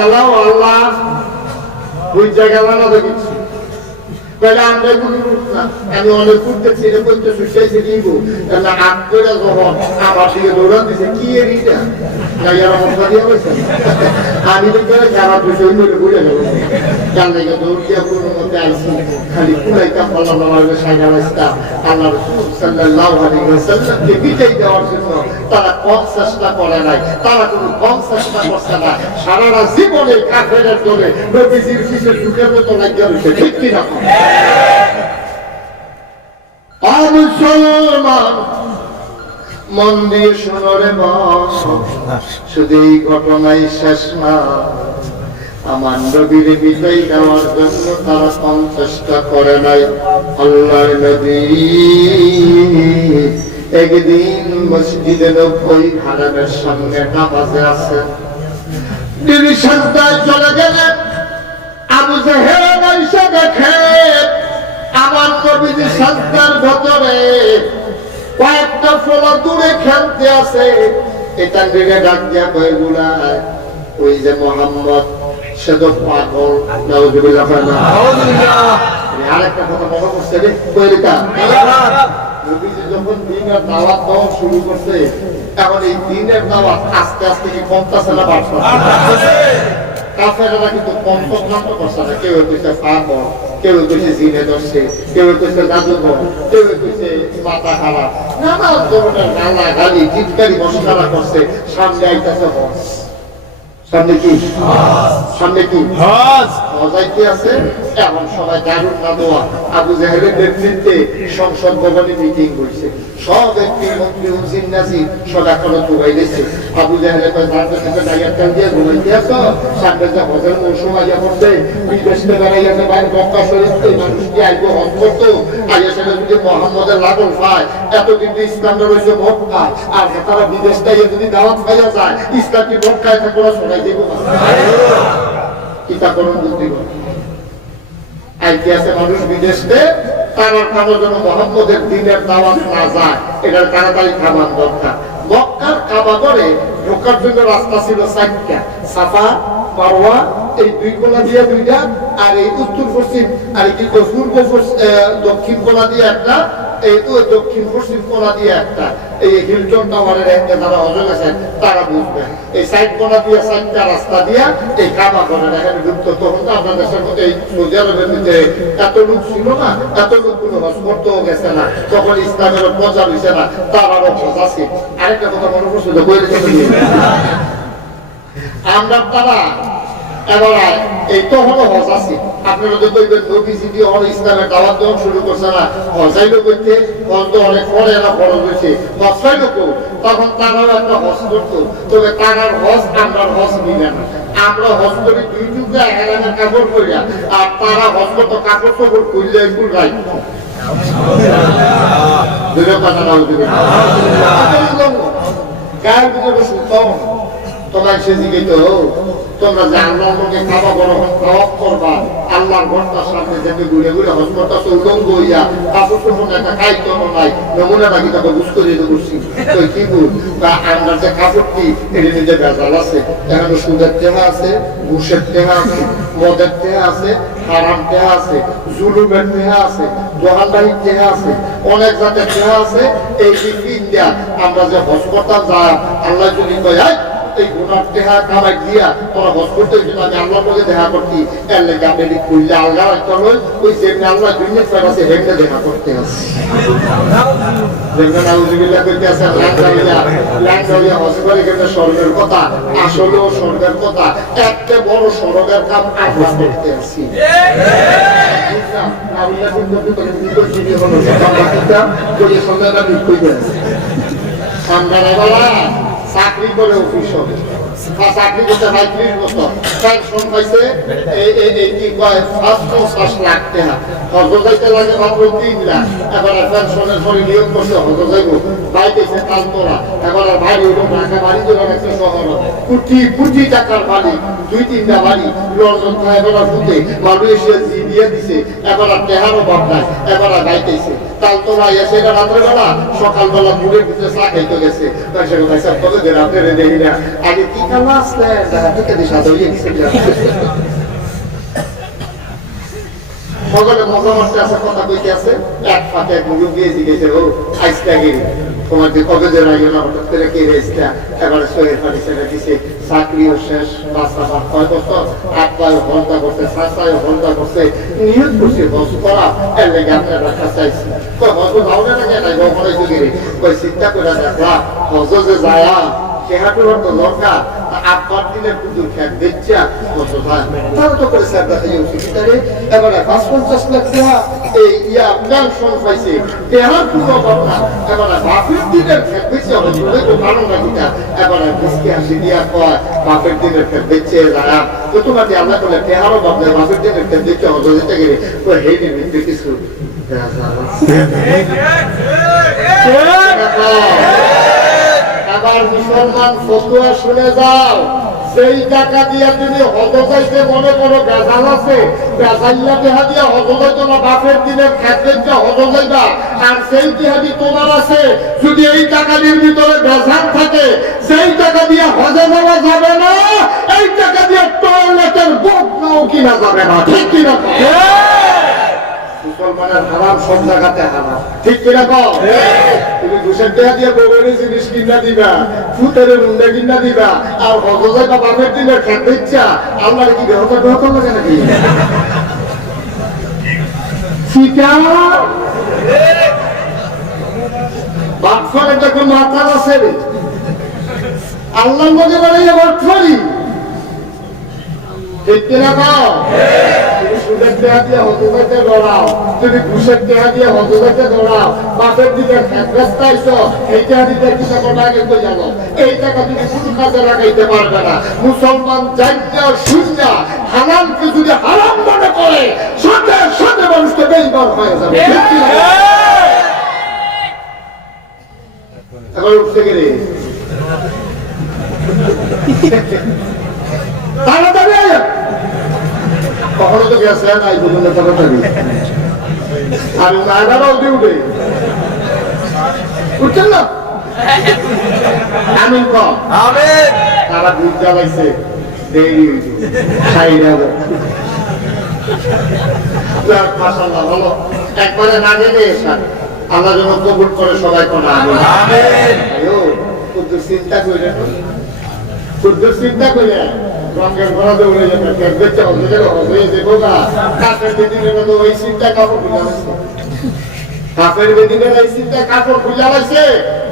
আল্লাহ ওই জায়গা বানা দেখছি। আমি অনেক ঘুরতেছি, বলতে সুশাইছে দিব আট করে যখন আমার দিকে দৌড়ান দিছে, কি এরিটা আমি তো খারাপ বিষয় করে ঘুরে গেল জানলে দৌড় দিয়া কোনো মধ্যে আইসি, খালি পুরাইতাম আল্লাহ রাসূল সাল্লাল্লাহু আলাইহি ওয়াসাল্লামকে বিদায় দেওয়ার জন্য তারা কম চেষ্টা করে নাই, তারা কোনো কম চেষ্টা করছে না। সারাটা জীবনে কাফেরের দলে নবীজির পিছে ঢুকের মতো লাগিয়ে রয়েছে, ঠিক কিনা? মুসলমান মন দিয়ে শোনো রে মন, শুধু এই ঘটনাই শেষ না। আমার নবীর বিদায় দেওয়ার জন্য তারা কম চেষ্টা করে নাই। আল্লাহর নবী একদিন মসজিদে নববী হারামের সামনে নামাজে আছেন, তিনি সাজদায় চলে গেলেন। আবু জাহেল এসে দেখে আমার নবীজি সাজদার ভেতরে কয়েকটা ফোলা দূরে খেলতে আছে। এটা দিকে ডাক দিয়া কয়ে গুলায়, ওই যে মোহাম্মদ সে তো পাগল। আরেকটা কথা মনে করছে রে, নবীজি যখন দিনের দাওয়াত দেওয়া শুরু করছে, এখন এই দিনের দাওয়াত আস্তে আস্তে কি কমতেছে না বাড়তেছে? কাফেররা কিন্তু কম করছে না। কেউ কইছে পাগল, কেউ কইছে জিনে ধরছে, কেউ কইছে জাদুঘর, কেউ কইছে মাথা খারাপ, নানা ধরনের গালা গালি চিৎকারি মশলা করছে। সামনে আইতাছে হজ, সামনে কি সামনে কি হজ হজাইতে আছে। এখন সবাই দারুণ নাদোয়া আবু জাহেলের নেতৃত্বে সংসদ ভবনে মিটিং করছে। সব একটি মন্ত্রী হুসিন নাসির সদাকলত ঘুমাইতেছে। আবু জাহেলের দিয়ে ঘুমাইতে আসো, সামনে যে হজের মৌসুম আইয়া পড়ছে, বিদেশ থেকে বেড়াইয়াছে বাইরে মক্কা শরীফ, এই মানুষ কি আইব হজ করতো? আইয়া সেটা যদি মোহাম্মদের লাগল পায়, এতদিন তো ইসলামটা রয়েছে মক্কায়, আর তারা বিদেশ থেকে যদি দাওয়াত পাইয়া যায়, ইসলাম কি মক্কায় থাকবো না শোনাই দেবো? কিতা করুন বুদ্ধি আইতে আছে মানুষ বিদেশে, তারা খাবার জন্য মোহাম্মদের দিনের দাওয়াত না যায়, এটার তাড়াতাড়ি খাবার দরকার। মক্কার কাবা করে ঢোকার জন্য রাস্তা ছিল 4টা, সাফা মারওয়া, এই দুই কোণা দিয়ে দুইটা, আর এই উত্তর পশ্চিম আর এই পূর্ব দক্ষিণ কোণা দিয়ে একটা, এই দক্ষিণ পশ্চিম কোণা দিয়ে একটা। এই হিলটন টাওয়ারের এন্ডে যারা হজে গেছেন তারা বুঝবেন, এই সাইড কোণা দিয়ে 4টা রাস্তা দিয়া এই কাবা ঘরের এখানে ঢুকতো। তখন তো আপনার দেশের মধ্যে এই সৌদি আরবের মধ্যে এত লোক ছিল না, এত লোক কোনো হজ করতেও গেছে না, তখন ইসলামের প্রচার হয়েছে না, তারারও হজ আছে। আরেকটা কথা মনে করছিল আমরা তারা এবার এই তো হলো হজ আছে। আপনারা তো কইবেন নবীজি দিয়ে ইসলামের দাওয়াত দেওয়া শুরু করছে না, হজাইলো কইতে হজ তো অনেক পরে এরা খরচ হয়েছে, হজাইলো কেউ, তখন তারাও একটা হজ করতো। তবে তারার হজ আমরার হজ মিলে না। আমরা হজ করি দুই টুকরা এলাকার কাপড় করিয়া, আর তারা হজ করতো কাপড় টাপড় করিয়া এগুলো রাখতো। দুটো কথা নাও দিবে গায়ের ভিতরে শুনতাম তোমার সে দিকে তো তোমরা যে আল্লাহর লোকে খাওয়া গ্রহণ খাওয়া করবা, আল্লাহর ঘরটার সামনে যেতে ঘুরে ঘুরে হজ করতেছে উলঙ্গ হইয়া, কাপড় টাপড় একটা খাইতো নাই, নমুনাটা কি তাকে বুঝ করে করছি তো কি বল বা আমরা যে কাপড়টি এর নিজে ভেজাল আছে। এখানে সুদের টেহা আছে, ঘুষের টেহা আছে, মদের টেহা আছে, হারাম টেহা আছে, জুলুমের টেহা আছে, দোকানদারির টেহা আছে, অনেক জাতের টেহা আছে। এই ইন্ডিয়া আমরা যে হজ করতাম যা আল্লাহ যদি কয় এই গুনার টেহা কামাই দিয়া তোরা হজ করতে হয়েছিল, আমি আল্লাহর লগে দেখা করতি, এর লেগে আমি খুললে আল্লাহ একটা লই ওই যেমনি আল্লাহ দুনিয়া ফের আছে হেমনে দেখা করতে আছে। যেমন আউযুবিল্লাহ কইতে আছে লাঙ্গাইয়া হজ করে কিন্তু স্বর্গের কথা, আসলেও স্বর্গের কথা, একটা বড় স্বর্গের কাম আমরা করতে আছি। আমরা চাকরি করে অফিস হবে, চাকরি করতে ৩৫ বছর পেনশন পাইছে এই কি কয় ৫ লাখ টাকা হজ যাইতে লাগে মাত্র ৩ লাখ এবার পেনশনের পরে নিয়োগ করছে হজ যাইব পাইতেছে তালতলা এবার বাড়ি হলো ঢাকা বাড়ি চলে গেছে শহর কোটি কোটি টাকার বাড়ি ২-৩টা বাড়ি লন্ডন এবার ফুটে মালয়েশিয়া জি দিয়ে দিছে এবার টেহারও বাপনায় এবার গাইতেছে তালতলা এসে রাত্রেবেলা সকালবেলা মুড়ের ভিতরে চা খাইতে গেছে তাই সে কথা সব কত দিন আপনারা দেখি না আগে কি কালা আসলে দেখা থেকে সাদা হয়ে গেছে মগলে মজামারতে আছে কথা কইতে আছে এক ফাঁকে এক মুখ দিয়ে জিজ্ঞেস ও আইসটা গেলি তোমার যে কবেদের আগে না হঠাৎ করে কে রেসটা এবারে শরীর ফাটি ছেড়ে দিছে চাকরিও শেষ বাচ্চা কয় বছর আত্মায় ঘন্টা করছে শাসায় ঘন্টা করছে নিয়োগ করছে বস করা এর লেগে আপনার রাখা চাইছি কয় হজ ভাবনা না কেন গহনায় যুগে কয় চিন্তা করে দেখলা হজ যে যায় চেহারার তো দরকার আটবার দিনের পুজোর খেয়াল দেখছে তাহলে তো করে স্যার দেখা যাচ্ছে ভিতরে এবারে ৫-৫০ লাখ টাকা এই পেনশন পাইছে তেহার পুজো ঘটনা এবারে বাপের দিনের খেয়াল দেখছে হবে তো কারণ রাখিটা এবারে বুঝতে আসি দিয়া কয় বাপের দিনের খেয়াল দেখছে যারা তো তোমার দিয়ে আল্লাহ করলে তেহারও বাপলে বাপের দিনের খেয়াল দেখছে হজর যেতে গেলে তো হেই নিবি কিছু আবার মুসলমান ফতুয়া শুনে যাও সেই টাকা দিয়ে তুমি হজ যাইতে মনে করো বেজাল আছে বেজাল্লা দেহা দিয়ে হজ যাইতো না বাপের দিনের খাদ্যটা হজ যাইবা আর সেই দেহাদি তোমার আছে যদি এই টাকাটির ভিতরে বেজাল থাকে সেই টাকা দিয়ে হজে যাওয়া যাবে না এই টাকা দিয়ে টয়লেটের বোক নাও কিনা যাবে না ঠিক কিনা মুসলমানের হারাম সব জায়গাতে হারাম ঠিক কিনা কও তুমি ঘুষের টাকা দিয়ে বগরের জিনিস কিনা দিবা ফুতের মুন্ডা কিনা দিবা আর হজে বা বাপের দিনের খেত ইচ্ছা আল্লাহর কি বেহতা লাগে নাকি বাটফারে দেখো মাথা আছে আল্লাহর মধ্যে বাড়াইয়া বাটফারি ঠিক কিনা কও সুদের টাকা দিয়ে হজ যাইতে দৌড়াও তুমি ঘুষের টাকা দিয়ে হজ যাইতে দৌড়াও বাপের দিকে রাস্তা আইছো এই টাকা দিতে কি টাকা আগে কই যাবো এই টাকা তুমি কোনো কাজে লাগাইতে পারবে না মুসলমান জানতে শূন্য হারামকে যদি হারাম মনে করে সাথে সাথে মানুষকে বেইমান হয়ে যাবে এবার উঠতে গেলে তাড়াতাড়ি আয় কখনো তো গেছে নাই পর্যন্ত তাড়াতাড়ি আর নাগারাও দিয়ে উঠে উঠছেন না আমিন কম তারা দুধ জ্বালাইছে দেরি হয়েছে মাশাআল্লাহ ভালো একবারে না গেলে আল্লাহ যেন কবুল করে সবাই কোনা চিন্তা করে চিন্তা করে রঙের ঘোরা দৌড়ে যাবে দেখতে হয়ে যাবো গা কাপের বেদিনের মতো ওই চিন্তা কাপড় খুলে আসছে কাপের বেদিনের এই চিন্তা কাপড় খুলে আসছে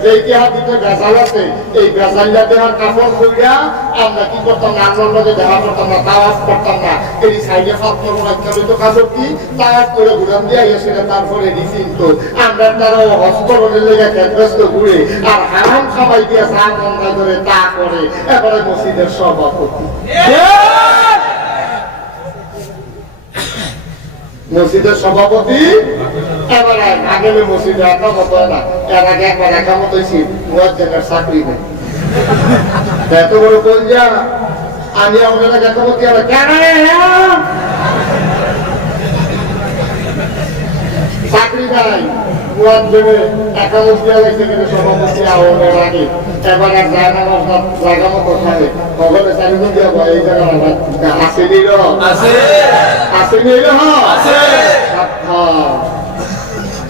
যে ইতিহাসে বেজাল আছে এই বেজাল্লা দেওয়ার কাপড় খুলিয়া আমরা কি করতাম না আল্লাহর মধ্যে দেখা করতাম না তাওয়াফ করতাম না এই সাইডে ফাতর রাখালিত কাপড় কি তাওয়াফ করে ঘুরান দিয়া এসে তারপরে রিসিন তো আমরা তারা হস্তরণের লেগে ব্যস্ত ঘুরে আর হারাম খাবাই দিয়ে চা বন্ধা করে তা করে এবারে মসজিদের সভাপতি মসজিদের সভাপতি এবার আগে মসজিদে একামত হয় না এর আগে একবার একামত হয়েছি মুয়াজ্জিনের চাকরি নেই এত বড় কলজা আমি আমাদের একামত কেন চাকরি নাই মুয়াজ্জিনের একামত দেওয়া গেছে কিন্তু সভাপতি আওয়ামের আগে এবার এক জায়গা মতো থাকে কখনো চাকরি দেওয়া এই জায়গা আছে নিল আছে নিল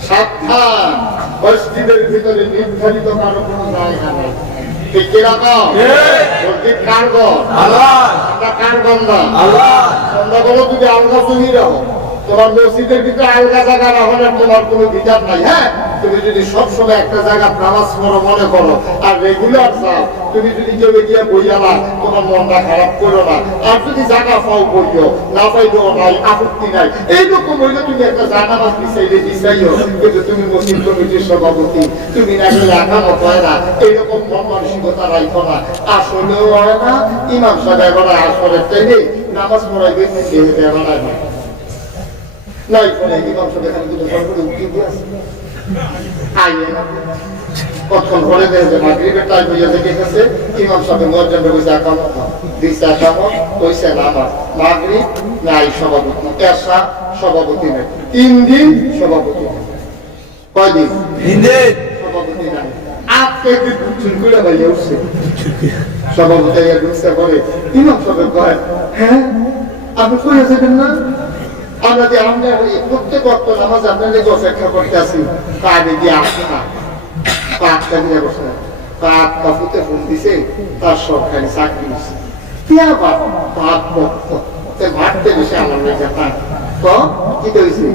সাবধান মসজিদের ভিতরে নির্ধারিত কারো কোনো জায়গা নেই ঠিক কিরকম মসজিদ কার ঘর আমরা কার বন্ধা সন্ধ্যাবেলা যদি আলগা তুমি রাখো তোমার মসজিদের ভিতরে আলগা জায়গা রাখানোর তোমার কোনো বিচার নাই হ্যাঁ তুমি যদি সবসময় একটা জায়গা নামাজ পড়ো মনে করো আর রেগুলার যাও, তুমি যদি কেউ গিয়ে বইয়ালা তোমার মনটা খারাপ করো না। আর যদি জায়গা পাও বইও, না পাইলেও নাই, আপত্তি নাই। এইরকম হইলে তুমি একটা জানাবাজ বিচাইলে বিচাইও, কিন্তু তুমি মসজিদ কমিটির সভাপতি, তুমি না গেলে একামত হয় না, এইরকম মন মানসিকতা রাখো না। আসলেও হয় না, ইমাম সাহেব আসরের চাইলে নামাজ পড়াইবে বেড়ায় না নাই পড়ে ইমাম সাহেব এখানে কিন্তু সরকারি উঠি আছে আইয়ে না কতক্ষণ পরে দেখে মাগরিবের টাইম হইয়া দেখেছে ইমাম সাহেব মুয়াজ্জিন বসে একামত দিছে একামত কইছে নামাজ মাগরিব নাই সভাপতি এশা সভাপতি নাই 3 দিন সভাপতি নাই কয় দিন 3 দিন সভাপতি নাই আপনি কি বুঝছেন কইরা ভাইয়া উঠছে সভাপতি এর বুঝতে পারে ইমাম সাহেব কয় হ্যাঁ আপনি কইরা যাবেন না আমরা যে আমরা প্রত্যেক ওয়াক্ত নামাজ আপনাদের অপেক্ষা করতে আসি কাজে দিয়ে আসে না পাঁচটা দিয়ে বসে পাঁচ কাপুতে ফোন দিছে তার সরকারি চাকরি দিচ্ছে কিয়া বাপ পাঁচ ভাবতে বেশি আমার লেগে পাঁচ তো কি করেছি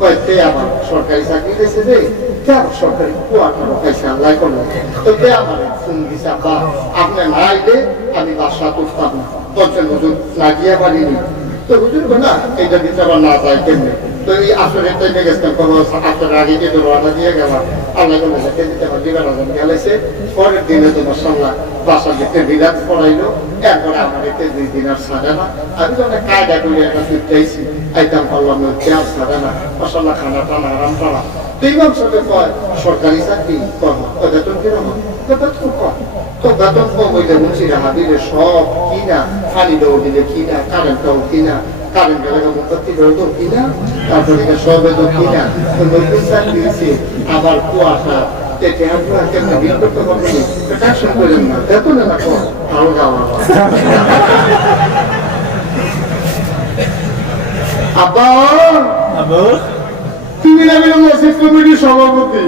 কয়েকতে আবার সরকারি চাকরি দিয়েছে যে সরকারি কুয়াটারও পাইছে আল্লাহ করলো তো কে আমার ফোন দিছে আব্বা আপনি না আইলে আমি বাসা করতাম না পঞ্চান্ন হুজুর লাগিয়ে পারিনি তো হুজুর না এইটা দিতে আবার না যায় কেমনি তো এই আসরে ট্রেনে গেছিলাম কোনো আসরের আগে যে রওনা দিয়ে গেলাম আল্লাহ করলো যাকে দিতে আমার দিবার আজান গেলেছে পরের দিনে তো মাশাআল্লাহ বাসা দিতে বিলাত পড়াইলো এরপরে আমার এতে 2 দিন আর সাজা না আমি তো অনেক কায়দা করে একটা ছুটতেছি আইতাম পারলাম না আর সাজা না মাশাআল্লাহ খানা টানা আরাম করা ইমাম সাহেব কয় সরকারি চাকরি করবো বেতন কিরকম বেতন কম তো বেতন কম হইলে মুন্সিরা হাবিলে সব কিনা পানি দেও দিলে কিনা কারেন্টটাও কিনা কারেন্ট গেলে মোমবাতি দেও কিনা তারপরে সবে তো কিনা নতুন চাকরি দিয়েছে আবার কুয়াশা এতে আপনার কেমন বিল করতে পারবেন ট্যাক্সন করেন না বেতন না কম আরো যাওয়া আব্বা আব্বা তুমি লাগলে মসজিদ কমিটির সভাপতি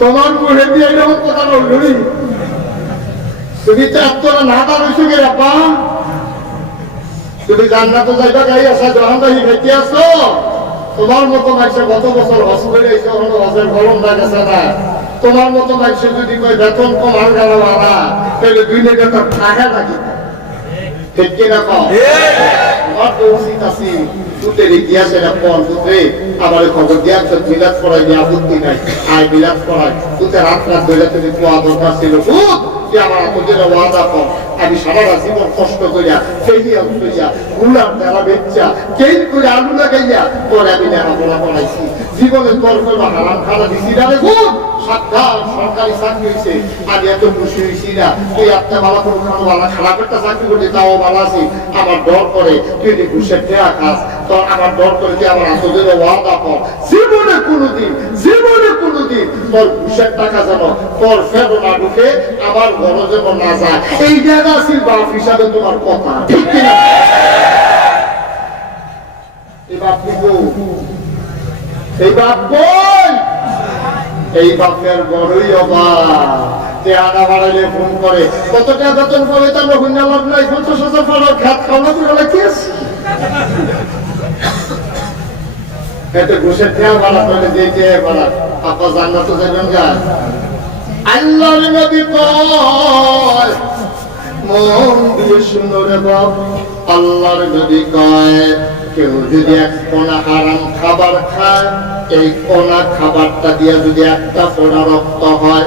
তোমার মুখে দিয়ে এরকম কথা বললি তুমি চারতলা না দাঁড়িয়েছো গে আপা তুমি জান্নাতে যাইবা গাই আসা জাহান্নামে খাইতে আসো তোমার মতো মানুষ গত বছর হজ করে এসে হলো হজের ফলন গেছে না তোমার মতো মানুষ যদি কই বেতন কম আর গেল না তাহলে 2 টাকা তো টাকা লাগে ঠিক কিনা কম আমার তো উচিত আছে দুধের ইতিহাসের পর দুধে আমার খবর দিয়ে একজন বিলাস পড়াই দিয়ে আপত্তি নাই আয় বিলাস পড়াই দুধে রাত ধরে তুমি পোয়া দরকার ছিল দুধ যে আমার তোদের ওয়াদা কর আমি সারাটা জীবন কষ্ট করিয়া ফেলিয়া উঠইয়া গুলার দ্বারা বেচ্চা কেন করে আলু লাগাইয়া পরে আমি লেখাপড়া পড়াইছি জীবনে তোর করবো হারাম খানা দিছি না রে গুণ সাবধান সরকারি চাকরি হয়েছে আমি এত খুশি হয়েছি না তুই একটা ভালো কোনো ভালো খারাপ একটা চাকরি করতে তাও ভালো আছি আমার ডর করে তুই যদি ঘুষের টেয়া খাস তোর আমার ডর করে তুই আমার তোদের ওয়াদা কর জীবনে কোনোদিন তোর ঘুষের টাকা যেন তোর ফেরো না ঢুকে আমার ঘর যেন না যায় এই জায়গা আছে বাপ হিসাবে তোমার কথা ঠিক কিনা এই বাপ কি এই বাপ কই এই বাপের বড়ই অবাক আনা বাড়াইলে ফোন করে কত টাকা বেতন পাবে তো আমরা হুন্ডা লাভ নাই 50,000 টাকা খাত খাওয়া করে কি আছে এতে ঘুষের ঠেয়া বাড়া করে দিয়ে বাড়া আপা জান্নাতে যাবেন গা আল্লাহর নবী কয় মন দিয়ে শুনো রে বাপ আল্লাহর নবী কয় কেউ যদি এক কোনা হারাম খাবার খায় এই কোনা খাবারটা দিয়ে যদি একটা ফোঁটা রক্ত হয়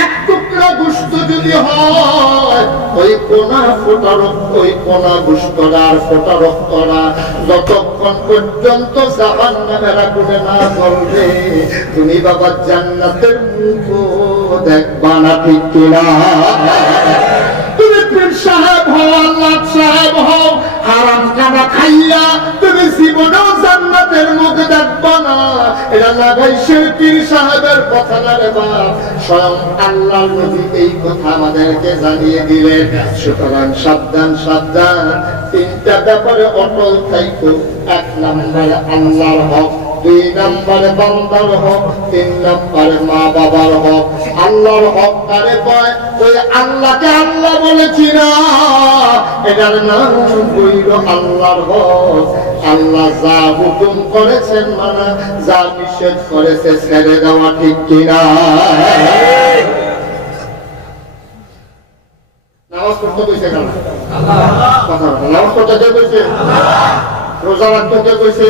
এক টুকরা গোশত যদি হয় ওই কোনা ফোঁটা রক্ত ওই কোনা গোশতটা আর ফোঁটা রক্তটা যতক্ষণ পর্যন্ত জাহান্নামের আগুনে না জ্বলবে তুমি বাবা জান্নাতের মুখ দেখবা না ঠিক কিনা তুমি পীর সাহেব হও আল্লাহ সাহেব হও হারাম খানা খাইয়া তুমি জীবনেও জান্নাতের মুখ দেখবা না এটা লাগাইছে পীর সাহেবের কথা না রে বাপ স্বয়ং আল্লাহর নবী এই কথা আমাদেরকে জানিয়ে দিলেন সুতরাং সাবধান সাবধান 3টা ব্যাপারে অটল থাইকো 1 নম্বরে আল্লাহর হক দুই নম্বরে বান্দার হক, তিন নম্বরে মা বাবার হক। আল্লাহর হক কারে কয়? ওই আল্লাহকে আল্লাহ বলেছি না, এটার নাম হইল আল্লাহর হক। আল্লাহ যা হুকুম করেছেন মানা, যা নিষেধ করেছে ছেড়ে দেওয়া, ঠিক কিনা? নামাজ পড়তে কইছে কেন? নামাজ পড়তে কে কইছে? রোজা রাখতে কে কইছে?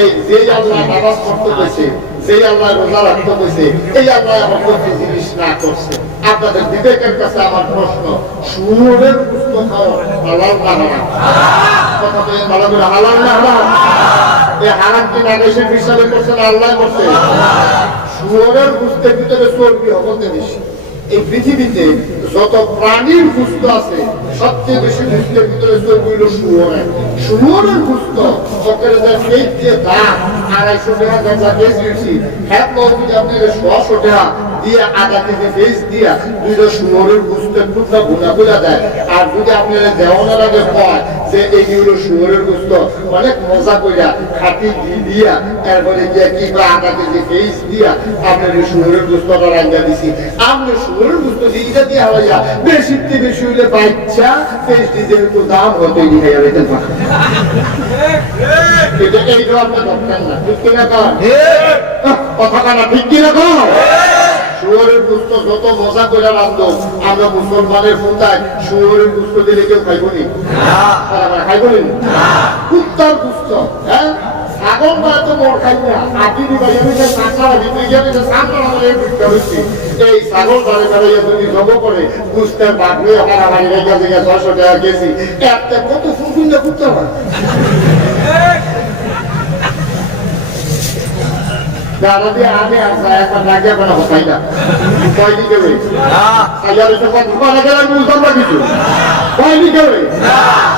এই যে আল্লাহ নামাজ পড়তে কইছে, যে আল্লাহ রোজা রাখতে কইছে, এই আল্লাহ আমার প্রতি জিনিস না করছে। আপনাদের বিবেকের কাছে আমার প্রশ্ন, শুয়োরের গোশত খাওয়া হালাল না হারাম? কথা বলেন ভালো করে, হালাল না হারাম? এই হারাম কি নাগেশের হিসাবে করছে না আল্লাহ করছে? শুয়োরের গোশতের ভিতরে চর্বি হবে বেশি। এই পৃথিবীতে যত প্রাণীর গোশত আছে, সবচেয়ে বেশি গোশতের ভিতরে চর্বি হলো শুয়োরের। শুয়োরের গোশত সরকারে যা পেট দিয়ে দাম 250 টাকা যা বেশি, হ্যাঁ যদি আপনাকে 100 টাকা দিয়ে আধা কেজি বেশ দিয়া দুইটা শুয়োরের গোশতের টুকরা ভুনা করে দেয়, আর যদি আপনারা দেওয়ানোর আগে কয় যে এই হলো শুয়োরের গোশত, অনেক মজা কইরা খাটি দিয়া তারপরে গিয়া কি বা আধা কেজি বেশ দিয়া আপনার শুয়োরের গোশতটা রান্না দিছি, আপনি শুয়োরের গোশত দিয়ে দিয়ে হইয়া বেশিতে বেশি হইলে বাচ্চা বেশ ডিজেল তো দাম হতে গিয়ে রেখে থাকে। এই জবাবটা দরকার না, ঠিক কিনা কর? কথা কানা ঠিক কিনা কর? শুয়োরের গোশত যত মজা করে রান্ধো, আমরা মুসলমানের ফুটায় শুয়োরের গোশত দিলে কেউ খাইব নি? খাইব নি? কুত্তার গোশত, হ্যাঁ ছাগল বা তো মোর খাই না, আটি দিবা এমনিতে সাঁকড়া দিতে গিয়ে সাঁকড়া আমাদের বুঝতে হচ্ছে। এই ছাগল বাড়ি বাড়িয়ে যদি জব করে গোশতের বাগলে হারা বাড়ি রেখে থেকে 600 টাকা কেজি, একটা কত ফুলকুন্ডা করতে হয়। দাদা দিয়ে আগে আসা একবার লাগিয়ে বেড়া হতাই না, কয় দিকে ওই হাজার এসে কত গেলে বুঝতাম না কিছু, কয় দিকে ওই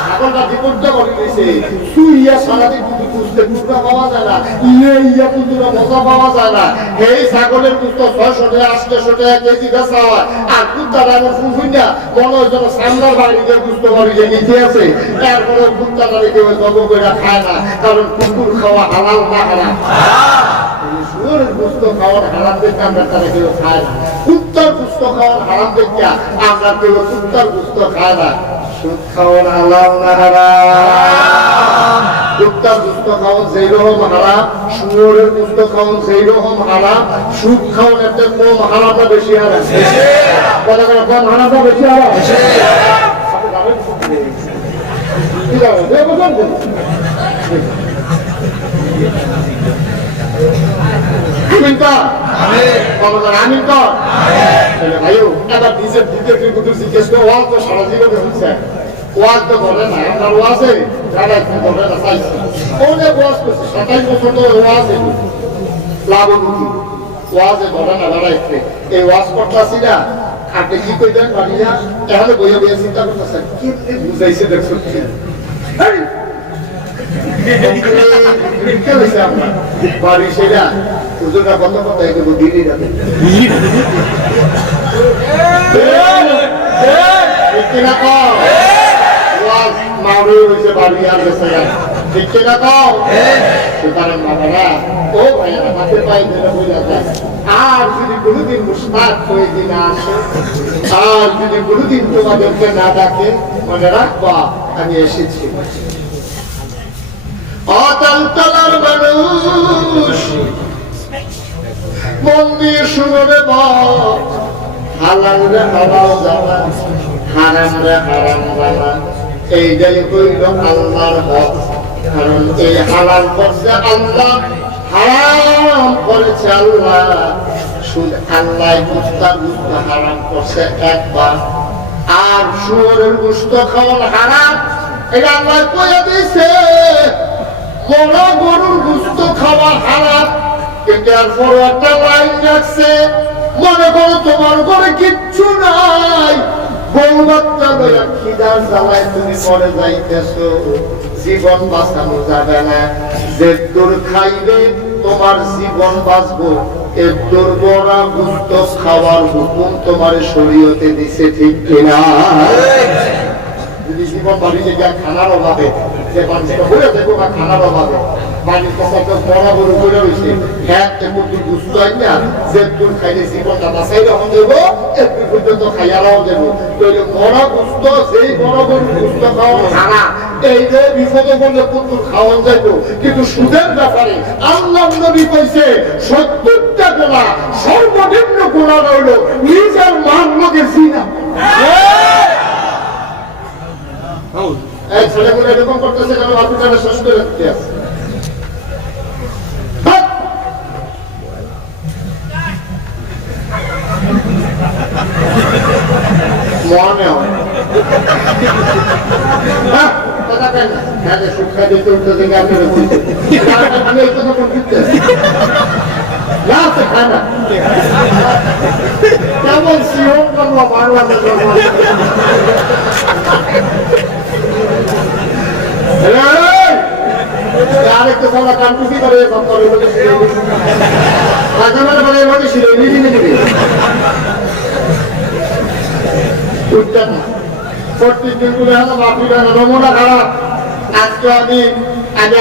ছাগলটা বিপর্য করে দিয়েছে। সুইয়া সারাদিন কিন্তু বুঝতে টুকরা পাওয়া যায় না, ইয়া কিন্তু মজা পাওয়া যায় না। এই ছাগলের দুধ 600 টাকা 800 টাকা কেজি বেচা হয়, আর কুত্তার আমার ফুলফুইনা মনে হয় যেন সামনার বাড়িতে বুঝতে পারি যে নিচে আছে, এরপরে কুত্তাটা কেউ জব করে খায় না, কারণ কুকুর খাওয়া হালাল না হারাম? শুয়োরের গোশত খাওয়ার হারাম দেখে আমরা তারা কেউ খায় না, কুত্তার গোশত খাওয়ার হারাম দেখে আমরা কেউ কুত্তার গোশত খায় না। সুদ খাওয়ার হালাল না হারাম? কুত্তার গোশত খাওয়ান যেই রকম হারাম, শুয়োরের গোশত খাওয়ান সেই রকম হারাম। সুদ খাওয়ান একটা কম হারামটা বেশি হারাম, কথা বলে কম হারামটা বেশি হারাম। সারা জীবনে হচ্ছে ওয়াজ তো ধরে না, আপনার ওয়াজে যারা একটু ধরে না চাইছে অনেক ওয়াজ করছে, 27 বছর তো ওয়াজে লাভমুখী, ওয়াজে ধরে না যারা একটু এই ওয়াজ করতেছি না। আপনি কি কইবেন বাড়িয়া তাহলে বইয়া বইয়া চিন্তা করতেছেন কেমনে বুঝাইছে দেখছো বাড়ি সেরা হুজুররা কত কথা এগুলো দিলি যাবে কিনা কম ওয়াজ মাউরি হয়েছে বাড়ি আর গেছে ঠিক কিনা কম। সুতরাং বাবারা ও ভাইয়া হাতে পায়ে ধরে বোঝা যায়, আর যদি কোনোদিন মুশতাক হয়ে দিন আসে, আর যদি কোনোদিন তোমাদেরকে না ডাকে, মনে রাখবা আমি এসেছি। অতলতলার মানুষ মন দিয়ে শুনবে বল, হালাল রে হালাল জানা, হারাম রে হারাম জানা, এইটাই হইল আল্লাহর হক। কারণ এই হালাল করছে আল্লাহ, হারাম করেছে আল্লাহ। শুধু আল্লাহ কুত্তার গোশত হারাম করছে একবার, আর শুয়োরের গোশত খাওয়ার হারাম এটা আল্লাহ কইয়া দিয়েছে। বড় গরুর গোশত খাওয়া হারাম, কিন্তু এরপর একটা লাইন রাখছে, মনে করো তোমার ঘরে কিচ্ছু নাই, বউ বাচ্চা লইয়া খিদার জ্বালায় তুমি মরে যাইতেছো, জীবন বাঁচানো যাবে না। যে দূর খাইলে তোমার জীবন বাঁচবো, এর দুর্বরা গোশত খাওয়ার হুকুম তোমার শরীয়তে দিছে, ঠিক কিনা? যদি জীবন বাড়ি যে খানার অভাবে যে মানুষটা ঘুরে দেখো বা খানার অভাবে বাড়ির কথা বড় বড় ঘুরে রয়েছে হ্যাঁ একটু গুস্ত হয় না যে তুল খাইলে জীবনটা বাঁচাই রকম দেবো একটু পর্যন্ত খাইয়ারাও দেবো তৈরি বড় গুস্ত সেই বড় বড় গুস্ত খাওয়ানো খানা এই যে বিপদে বললে পুতুল খাওয়ান যাইবো কিন্তু সুদের ব্যাপারে আল্লাহ নবী কইছে 70টা গোনা সর্বনিম্ন গোনা রইল নিজের মান লোকে জিনা এই ছেলেগুলো এরকম করতেছে কেন বাপুটারে শেষ করে দিতে আছে মনে হয় কথা কেন হ্যাঁ শিক্ষা দিতে উঠতে থেকে আপনি আমি এই কথা করতে খানা কেমন সিহন করবো বাংলাদেশ আরেকটা সবাই কান্টুকি করে নমুনা খারাপ আজকে আমি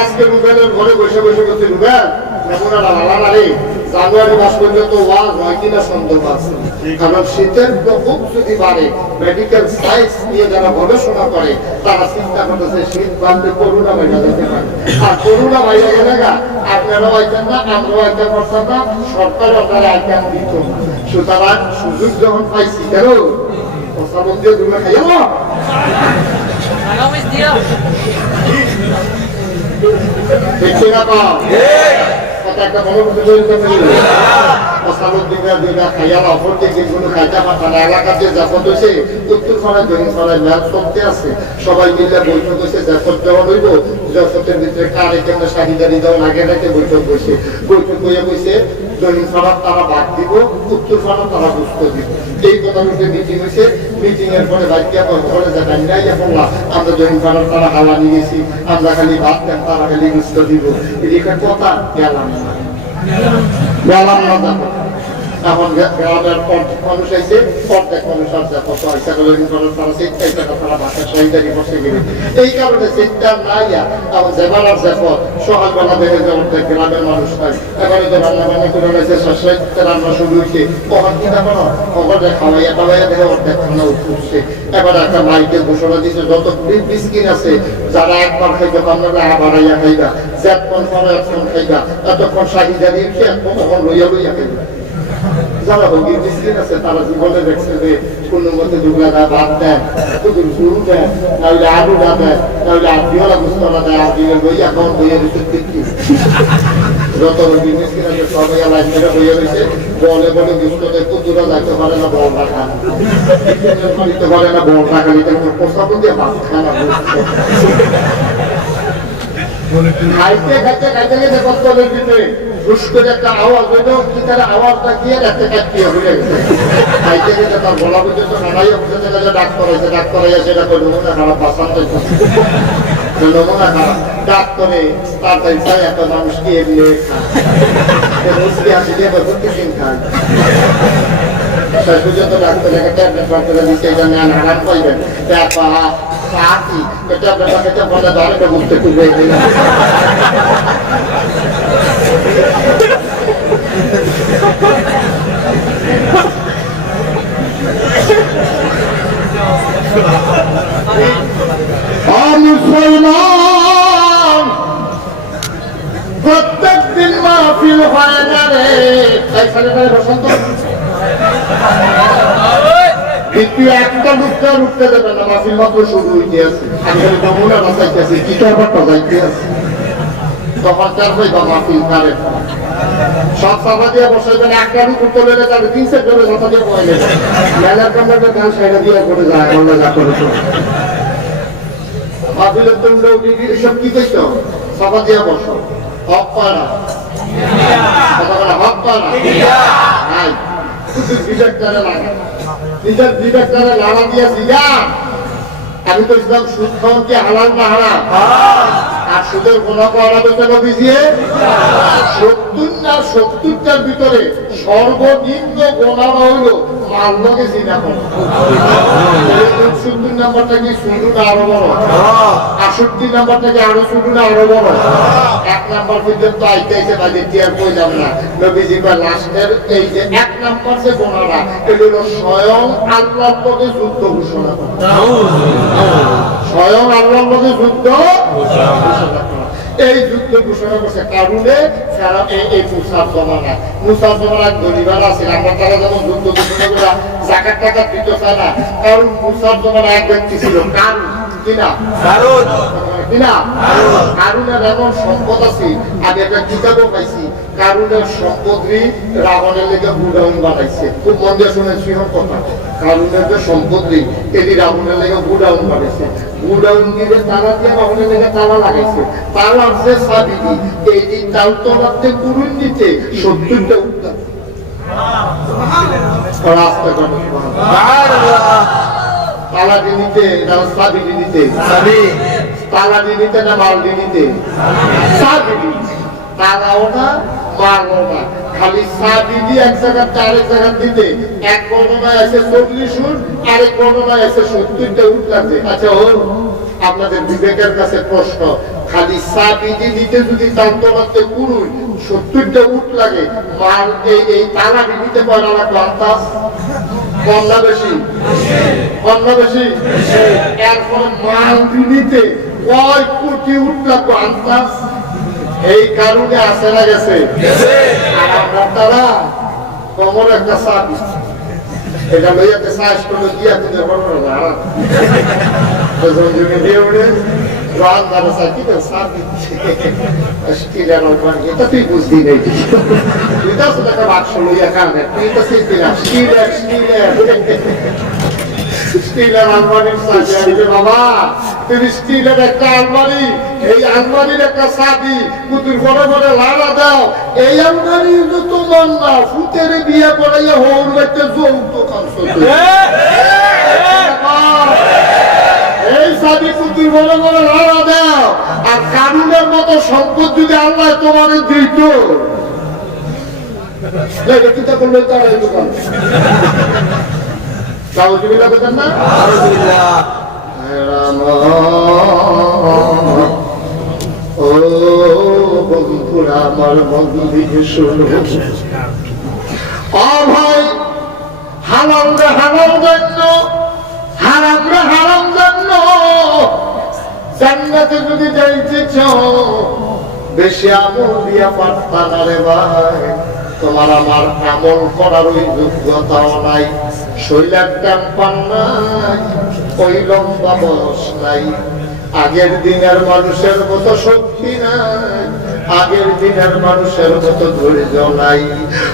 আজকে রুবেলের ঘরে বসে বসে করছি রুবেল নমুনাটা ভালো লাগে জানুয়ারি মাস পর্যন্ত ওয়াজ হয় কিনা সন্দেহ আছে কারণ শীতের প্রকোপ যদি বাড়ে মেডিকেল সায়েন্স নিয়ে যারা গবেষণা করে তারা চিন্তা করতেছে শীত বাড়লে করোনা বাইরে যেতে পারে আর করোনা বাইরে গেলে আপনারাও আইতেন না আমরাও আইতে পারতাম না সরকার আপনারা আইটেম দিত সুতরাং সুযোগ যখন পাইছি কেন প্রস্তাবন দিয়ে দূরে খাইয়া দেখছি না পাও একটা বড় সবাই মিলে বৈঠক হয়েছে জাফর দেওয়া হইব জাফরের ভিতরে কারে কেমন শাহিদারি দেওয়া লাগে নাকি বৈঠক বসে বৈঠক হয়ে বসে দৈনিক ফাড়া তারা ভাগ দিব উত্তর ফাড়া তারা গুস্ত দিব এই কথা উঠে মিটিং হয়েছে মিটিং এর পরে বাইকিয়া ঘরে যাইয়া পড়লাম আমরা দৈনিক ফাড়ার তারা হাওয়া নিয়ে গেছি আমরা খালি ভাত দেন তারা খালি গুস্ত দিব এদিকে কথা গেলাম না এখন গ্রামের মানুষ আইছে অর্ধেক মানুষ আছে কত আইসা তারা সেই টাকা তারা ভাষার সহিদারি বসে গেলে এই কারণে সেটার নাই এখন জেবালার জেফর সকালবেলা দেখে যে অর্ধেক গ্রামের মানুষ নাই এবারে যে রান্না বান্না করে রয়েছে সস্যতে রান্না শুরু হয়েছে কখন কি দেখো না খবরে খাওয়াইয়া দেখে অর্ধেক খানা উঠছে এবার একটা মাইকে ঘোষণা দিচ্ছে যত বিস্কিন আছে যারা একবার খাইবে আপনারা বাড়াইয়া খাইবা যেতক্ষণ পরে এতক্ষণ খাইবা এতক্ষণ শাহিদারি তখন লইয়া খাইবা যারা ভোগী মিসকিন আছে তারা জীবনে দেখছে যে কোন মতে দুগলা ভাত দেয় শুধু শুরু দেয় নাহলে আলু না দেয় নাহলে আত্মীয়লা গুস্তলা দেয় আত্মীয় লইয়া কখন বইয়ে রয়েছে যত রোগী মিসকিন আছে সবাই লাইন মেরে বইয়ে রয়েছে বলে বলে গুস্ত দেয় কুতুরা যাইতে পারে না বল রাখা দিতে পারে না বল রাখা নিতে প্রস্তাব দিয়ে ভাত খানা খাইতে খাইতে খাইতে গেছে কত দিতে পুষ্পের একটা আওয়াজ হইতো তারা আওয়াজটা দিয়ে রাখতে কাটিয়ে হয়ে গেছে খাইতে গেছে তার গলা পর্যন্ত নাড়াইয়া বুঝতে গেছে ডাক্তার হয়েছে ডাক্তার হইয়া সেটা করে নমুনা খারাপ বাসান্ত নমুনা খারাপ ডাক্তারে তাড়াতাড়ি চাই একটা মানুষকে এগিয়ে খায় মুসলি আসি দিয়ে প্রত্যেকদিন খায় শেষ পর্যন্ত ডাক্তার একটা ট্যাবলেট ডাক্তারে দিচ্ছে এটা নেন হারাম পাইবেন ব্যাপা পাতি ট্যাবলেট পাকেটে বলে ধরে বুঝতে খুবই মুসলমান প্রত্যেক দিন মাহফিল হয় না রে বসন্ত কিন্তু একটা লুকটা উঠতে দেবে না মাহফিল মাত্র শুরু হইতে আছে আমি নমুনা বাঁচাইতেছি কি ব্যাপারটা যাইতে আছে তখন তার হইবা মাহফিল কারে সব সাফা দিয়ে বসাইবেন একটা রুকু তুলে যাবে 3 সেট করে কথা দিয়ে বয়ে নেবে মেলার কামড়ে গান সাইডে দিয়ে করে যায় আমরা যা করে তো মাহফিলের তোমরা উঠি সব কি কইছো সাফা দিয়ে বসো হক পাড়া কথা বলা হক পাড়া হাই শুধু বিবেকটারে লাগা নিজের বিবেকটারে লাগা দিয়ে জিয়া আমি তো ইসলাম সুদ খাওয়ান কি হালাল না হারাম আর সুদের গুণা করা বেতন ভিজিয়ে 70টার ভিতরে সর্বনিম্ন গোনার হইল মাল্যকে চিনা করা। 70 নাম্বারটা কি শুরু না আরো বড়? 68 নাম্বারটা কি আরো শুরু না আরো বড়? 1 নাম্বার পর্যন্ত আইতেছে বাজে কি আর কই যাব না। নবীজি বা লাস্টের এই যে 1 নাম্বার যে গোনাটা এটা হলো স্বয়ং আল্লাহর পথে যুদ্ধ ঘোষণা করা। স্বয়ং আল্লাহর পথে যুদ্ধ ঘোষণা করা। এই যুদ্ধ ঘোষণা করছে কারণে সারা এই মুসার জমানা গরিবার আছে আমরা তারা যেমন যুদ্ধ ঘোষণা করে জাকাত টাকা দিতে চায় না, কারণ মুসার জমানা এক ব্যক্তি ছিল কারণ কিনা কারণের এমন সম্পদ আছে। আমি একটা কিতাবও পাইছি কারণের সম্পত্তি রাবণের লেগে গুডাউন বানাইছে। খুব মন দিয়ে শুনেছি কথা। কারণের যে সম্পত্তি এটি রাবণের লেগে গুডাউন বানাইছে। গুডাউন দিয়ে তালা দিয়ে রাবণের লেগে তালা লাগাইছে। তালার যে চাবি এই দিন তালতলাতে কুরুন দিতে 70টা উত্তর রাস্তা করে তালা দিনিতে না চাবি দিনিতে তালা দিনিতে না মাল দিনিতে চাবি দিনিতে তালাও না মালও না খালি চাবি দিয়ে এক জায়গা আরেক জায়গা দিতে এক বর্ণনায় আছে 40 উট আরেক বর্ণনায় আছে 70টা উট লাগবে। আচ্ছা ও আপনাদের বিবেকের কাছে প্রশ্ন, খালি চাবি দিতে যদি তালতলাতে কুরুন 70টা উট লাগে মাল এই তালা দিতে পারে না আন্দাজ কম না বেশি? কম না বেশি? এরপর মাল দিতে কয় কোটি উট লাগবে আন্দাজ? এই কারণে আসে না গেছে। আর আমরা তারা কমর একটা চাবি এটা লইয়াতে চাষ করলে গিয়া তুলে বড় হারা দিয়ে উঠে রান দ্বারা চাকি তো চাবি স্টিলের এটা তুই বুঝলি নেই। তুই তো আসলে একটা বাক্স লইয়া কানে তুই তো স্টিলের স্টিলের আলমারির চাবি আনবে বাবা। তুমি স্টিলের একটা আলমারি, এই আলমারির একটা চাবি কুতুর বড় বড় লাড়া দাও। এই আলমারি তোমার না ফুতের বিয়ে করাইয়া হৌর বাড়িতে যৌতুক আনছো। এই চাবি কুতুর বড় বড় লাড়া দাও। আর কানুনের মতো সম্পদ যদি আল্লাহ তোমার দিত কিতা করলে তারাই দোকান সাউজুবিল্লাহ বলেন না। ও বন্ধুরা আমার বন্ধু দিকে শুনো, ও ভাই হালাল রে হালাল জন্য হারাম রে হারাম জন্য জান্নাতে যদি যাইতে চাও বেশি আমল দিয়া পারতা না রে ভাই। তোমার আমার আমল করার ওই যোগ্যতাও নাই, শৈলার টান পান নাই, ওই লম্বা বয়স নাই, আগের দিনের মানুষের মতো শক্তি নাই, আগের দিনের মানুষের মতো ধৈর্য নাই।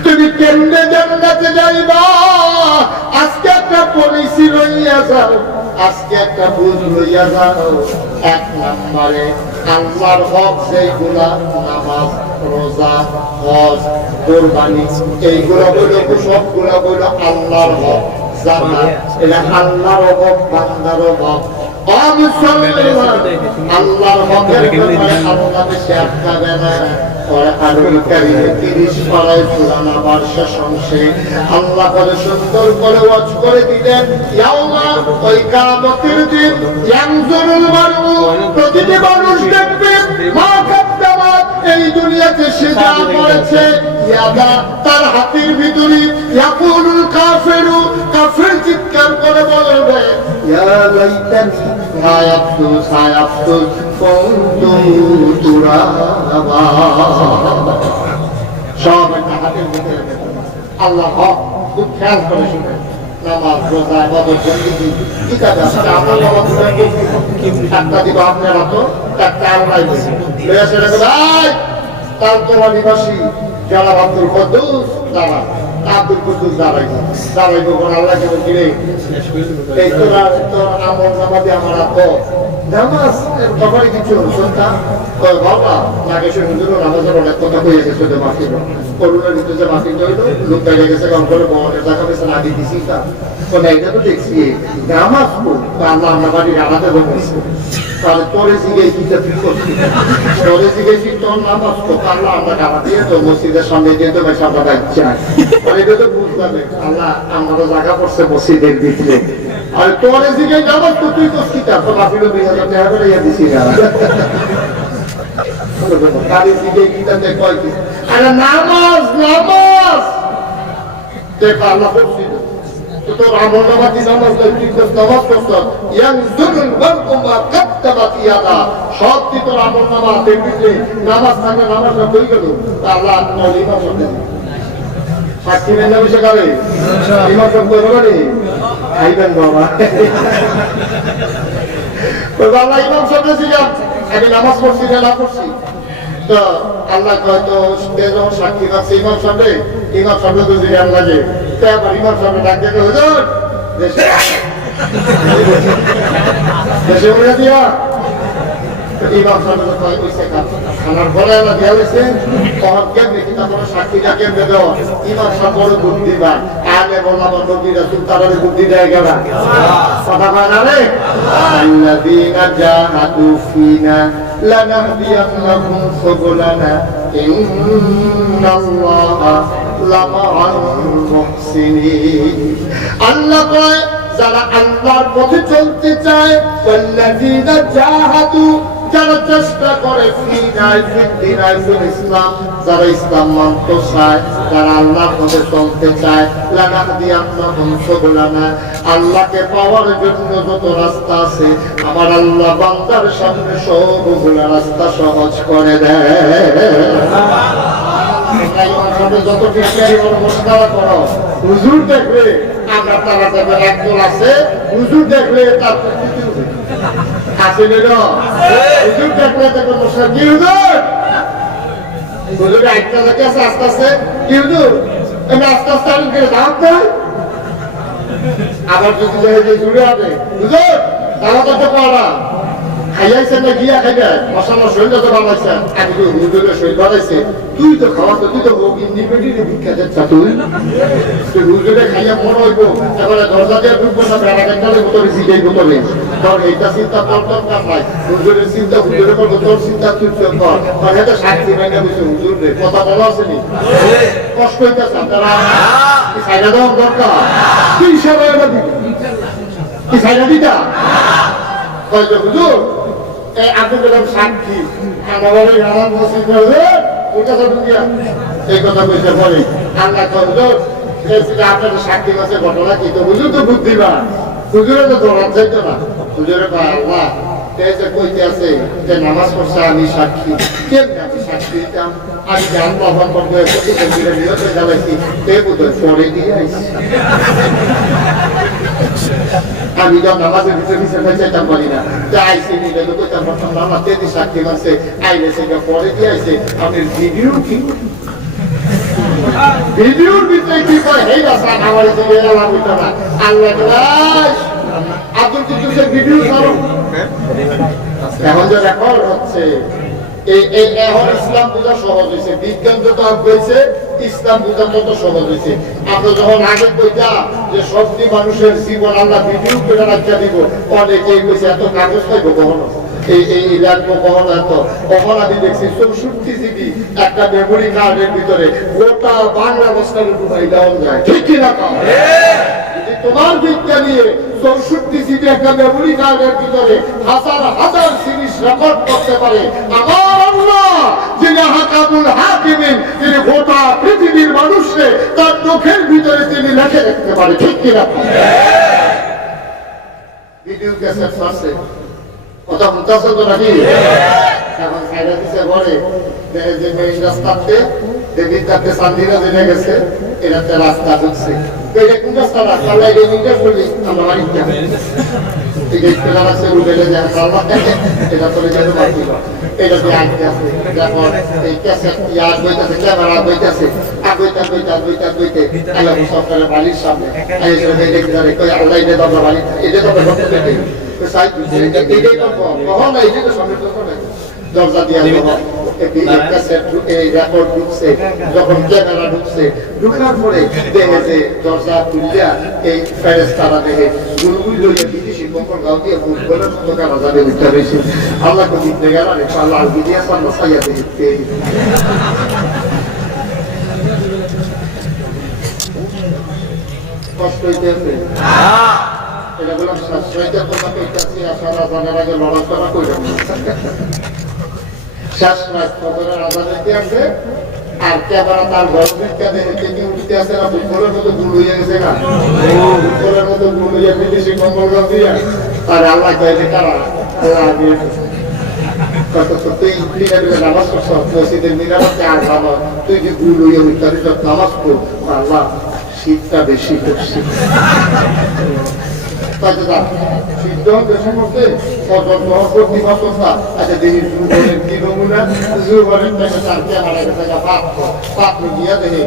তুমি কেমনে জান্নাতে যাইবা? আজকে একটা পলিসি লইয়া যাও, আজকে একটা বুঝ লইয়া যাও। 1 নম্বরে আল্লাহর হক যেগুলা নামাজ রোজা হজ কুরবানি এইগুলা হইল সবগুলা হইল আল্লাহর হক। জাকাত এটা আল্লাহর হক বান্দার হক। আল্লাহর হকের ব্যাপারে আল্লাহ বেশি আটকাবে না। আল্লাহ করে সুন্দর করে ওয়াজ করে দিলেন ওই কিয়ামতের দিন প্রতিটি মানুষ দেখবে এই দুনিয়াতে সে যা করেছে তার হাতের ভিতরে ইয়াকুলুল কাফিরু কাফির চিৎকার করে বলবে ইয়া লাইতানি আয়াতুস আয়াতুস কুনতু তুরাবা। সব হাতের ভিতরে আল্লাহ হক খুব খেয়াল করে শুনে নামাজ রোজা ইবাদত বন্দেগী ঠিক আছে। আমরা বাবা একটা দিব আপনারা তো একটা আল্লাহ বলেন লয়া সেটা ভাই তালতলা নিবাসী যারা আব্দুল কুদ্দুস তারা আব্দুল কুদ্দুস দাঁড়াইবো কোন আল্লাহকে বলে এই তোর আমল নামা দিয়ে আমার আব্বা নামাজ তখনই কিছু সন্তান বাবা নাগেশ্বর হুজুর নামাজের অনেক কথা কইয়া গেছে তো মাফিল করুণার ভিতরে যে মাফিল হইল লোক বাইরে গেছে কারণ করে বহনের টাকা পয়সা না দিয়ে দিছি তা এটা তো দেখছি নামাজ আল্লাহ আমরা বাড়ির আলাদা বলছি তাহলে তোরে জিগে কিটা তুই করছি তোরে জিগে তোর নামাজ তো আল্লাহ আমরা গাড়া দিয়ে তো মসজিদের সামনে দিয়ে তো বেশ আমরা যাচ্ছি আর এটা তো বুঝলাম আল্লাহ আমরা জায়গা পড়ছে মসজিদের ভিতরে আর তোরে জিগে নামাজ তো তুই করছি তা তো মাফিল 2000 টাকা করে দিছি না তারে জিগে কিটা তে কয় কি আরে নামাজ নামাজ দেখ আল্লাহ করছি তোর আমল নামাতি নামাজ তুই নামাজ করছ ইয়ানজুরুল মারকু মা কাদ্দামাত ইয়াদা সব কি তোর আমল নামা দেখবি নামাজ থাকে নামাজটা কই গেল আল্লাহ নলিমা বলে সাক্ষী নেন বিষয় করে ইমাম সব করে বলে খাইবেন বাবা তো আল্লাহ ইমাম সব ছিলাম আমি নামাজ পড়ছি না পড়ছি তো আল্লাহ হয়তো যখন সাক্ষী রাখছে ইমাম সামনে তো জিরান লাগে তারপর ইমাম সামনে ডাক দেখে হুজুর দেশে উড়ে দিয়া ইমাম সামনে খানার পরে আল্লাহ দেওয়া হয়েছে তখন কেমনি কি তারপরে সাক্ষীটা কেমনে দেওয়া ইমাম সাহেব বড় বুদ্ধি বা আগে বললাম নবীরা সুলতানের বুদ্ধি দেয় গেলা কথা কয় না রে আল্লাযীনা জাহাদু ফিনা লানাহদিয়ান্নাহুম সুবুলানা ইন্নাল্লাহা লামাআল মুহসিনিন আল্লাহ কয় যারা আল্লাহর পথে চলতে চায় আল্লাযীনা জাহাদু যারা চেষ্টা করে ইসলাম যারা ইসলাম মানতে চায় যারা আল্লাহর পথে চলতে চায় লানাহদিয়ান্নাহুম সুবুলানা আল্লাহকে পাওয়ার জন্য যত রাস্তা আছে আমার আল্লাহ বান্দার সামনে সবগুলো রাস্তা সহজ করে দেয় যত করো হুজুর দেখলে আমরা তারা যাবে একদল আছে হুজুর দেখলে তার আসলে হুজুর দেখলে দেখো মশা কি হুজুর একটা জায়গা আছে আস্তে আস্তে কি হুজুর আমি আস্তে আস্তে আমি দাঁত দেয় আবার যদি জুড়ে হবে হুজুর তারা কত পড়া খাইয়াইছে না গিয়া খাইবে মশালা শরীর তো বানাইছে আমি তো হুজুরের শরীর বানাইছে তুই তো খাওয়া তুই তো হোক ইন্ডিপেন্ডেন্ট ভিক্ষা দিচ্ছা তুই হুজুরে খাইয়া মনে হইব এবারে দরজা দিয়ে ঢুকবো না বেড়া গেলে বোতলে সিটাই বোতলে তোর এইটা চিন্তা তোর দরকার নাই হুজুরের চিন্তা হুজুরের করবো তোর চিন্তা তুই কর তোর এটা সাক্ষী ভেঙে বসে হুজুর রে কথা বলা আসেনি কষ্ট হইতেছে আপনারা কি সাইডা দেওয়ার দরকার তুই হিসাবে এবার দিবি কি সাইডা দিতা কয়টা হুজুর আপনি বললাম সাক্ষী আমার মসজিদ এই কথা বলতে পারি আল্লাহ আপনাদের সাক্ষী আছে ঘটনা কি তো হুজুর তো বুদ্ধি বা হুজুরে তো দৌড়াত যাইতো না হুজুরে পায় আল্লাহ কইতে আছে যে নামাজ পড়ছে আমি সাক্ষী কেমনি আমি সাক্ষী দিতাম আমি গান পাবন করবো নিয়ত জ্বালাইছি তে বোধহয় পরে দিয়ে আইসি আমি যখন নামাজের ভিতরে পিছনে চাইতাম পারি না আইসি নিলে তো কইতাম প্রথম নামাজ তেতি সাক্ষী মানছে আইলে সেটা পরে দিয়ে আইসে আপনি ভিডিও কি ভিডিওর ভিতরে কি করে হেই রাসা আমার দিকে এলা হইতো না আল্লাহ আব্দুল কুদ্দুসের ভিডিও করো এখন যে রেকর্ড হচ্ছে এখন ইসলাম বোঝা সহজ হয়েছে বিজ্ঞান যত হয়েছে ইসলাম বোঝা তত সহজ হয়েছে আমরা যখন আগে কইতাম যে সত্যি মানুষের জীবন আল্লাহ ভিডিও করে রাখা দিব অনেকেই কইছে এত কাগজ পাইবো কখনো এই রাখবো কখনো এত কখন আমি দেখছি 64 জিবি একটা মেমোরি কার্ডের ভিতরে গোটা বাংলা ভাষার ডুবাই দেওয়া যায় ঠিক কিনা তোমার বিদ্যা নিয়ে 64 জিবি একটা মেমোরি কার্ডের ভিতরে হাজার হাজার জিনিস রেকর্ড করতে পারে আমার আল্লাহ যিনি হাকামুল হাকিমিন তিনি গোটা পৃথিবীর মানুষকে তার চোখের ভিতরে তিনি লিখে রাখতে পারে ঠিক কিনা ভিডিও ক্যাসেট আছে কথা বুঝতেছেন তো নাকি এখন সাইডা দিছে ঘরে যে মেইন রাস্তাতে দেখি তাতে সান্দিরা জেনে গেছে এটাতে রাস্তা ঢুকছে এটা কোন রাস্তা রাস্তা লাগে নিতে বলি আমরা বাড়িতে ঠিক আছে পেলা আছে রুবেলে যা সালবা এটা করে যেতে বাকি এটা দিয়ে আইতে আছে যখন এই ক্যাসেট ইয়াদ বইতাছে ক্যামেরা বইতাছে আগইতে আল্লাহ সরকারের বাড়ির সামনে আইসে দেখে ধরে কই আল্লাহ এটা দাদা বাড়ি এটা দাদা করতে দরজা দিয়া একটা সেট রেকর্ড ঢুকছে, যখন ক্যামেরা ঢুকছে, ঢুকার পরে দেখে যে দরজা খুললা এই ফেরেশতারা দেখে গুলগুল লইয়া বিদেশি কখন গাও দিয়ে ফুটবলের মতো গানা যাবে উঠতে রয়েছে। আল্লাহ কবি গেল রে আল্লাহ বিদিয়া সাল্লাহ সাইয়া দেখতে কষ্ট হইতেছে। এটা বললাম সাশ্রয়টা কথা কইতাছি, আশা রাজানের আগে লড়াচড়া কইলাম শেষ রাত ফজরের আজান হইতে আছে, আর ক্যামেরা তার গর্বের কাঁধে থেকে উঠতে আসে না, ফুটবলের মতো গুল হইয়া গেছে না, ফুটবলের মতো গুল হইয়া বিদেশি কম্বল গাছ দিয়া আর আল্লাহ কয়েছে কারা আল্লাহ দিয়ে কত তুই মিনারে নামাজ পড়ছ, মসজিদের মিনারতে আর নামাজ, তুই যে গুল হইয়া উঠতে নামাজ পড়, আল্লাহ শীতটা বেশি করছি। সিদ্ধান্ত সম্পর্কে প্রতিবদ্ধতা আচ্ছা দেখি যুগলের কি নমুনা, যুগলের থেকে তার ক্যামেরা গেছে পাত্র গিয়া দেখে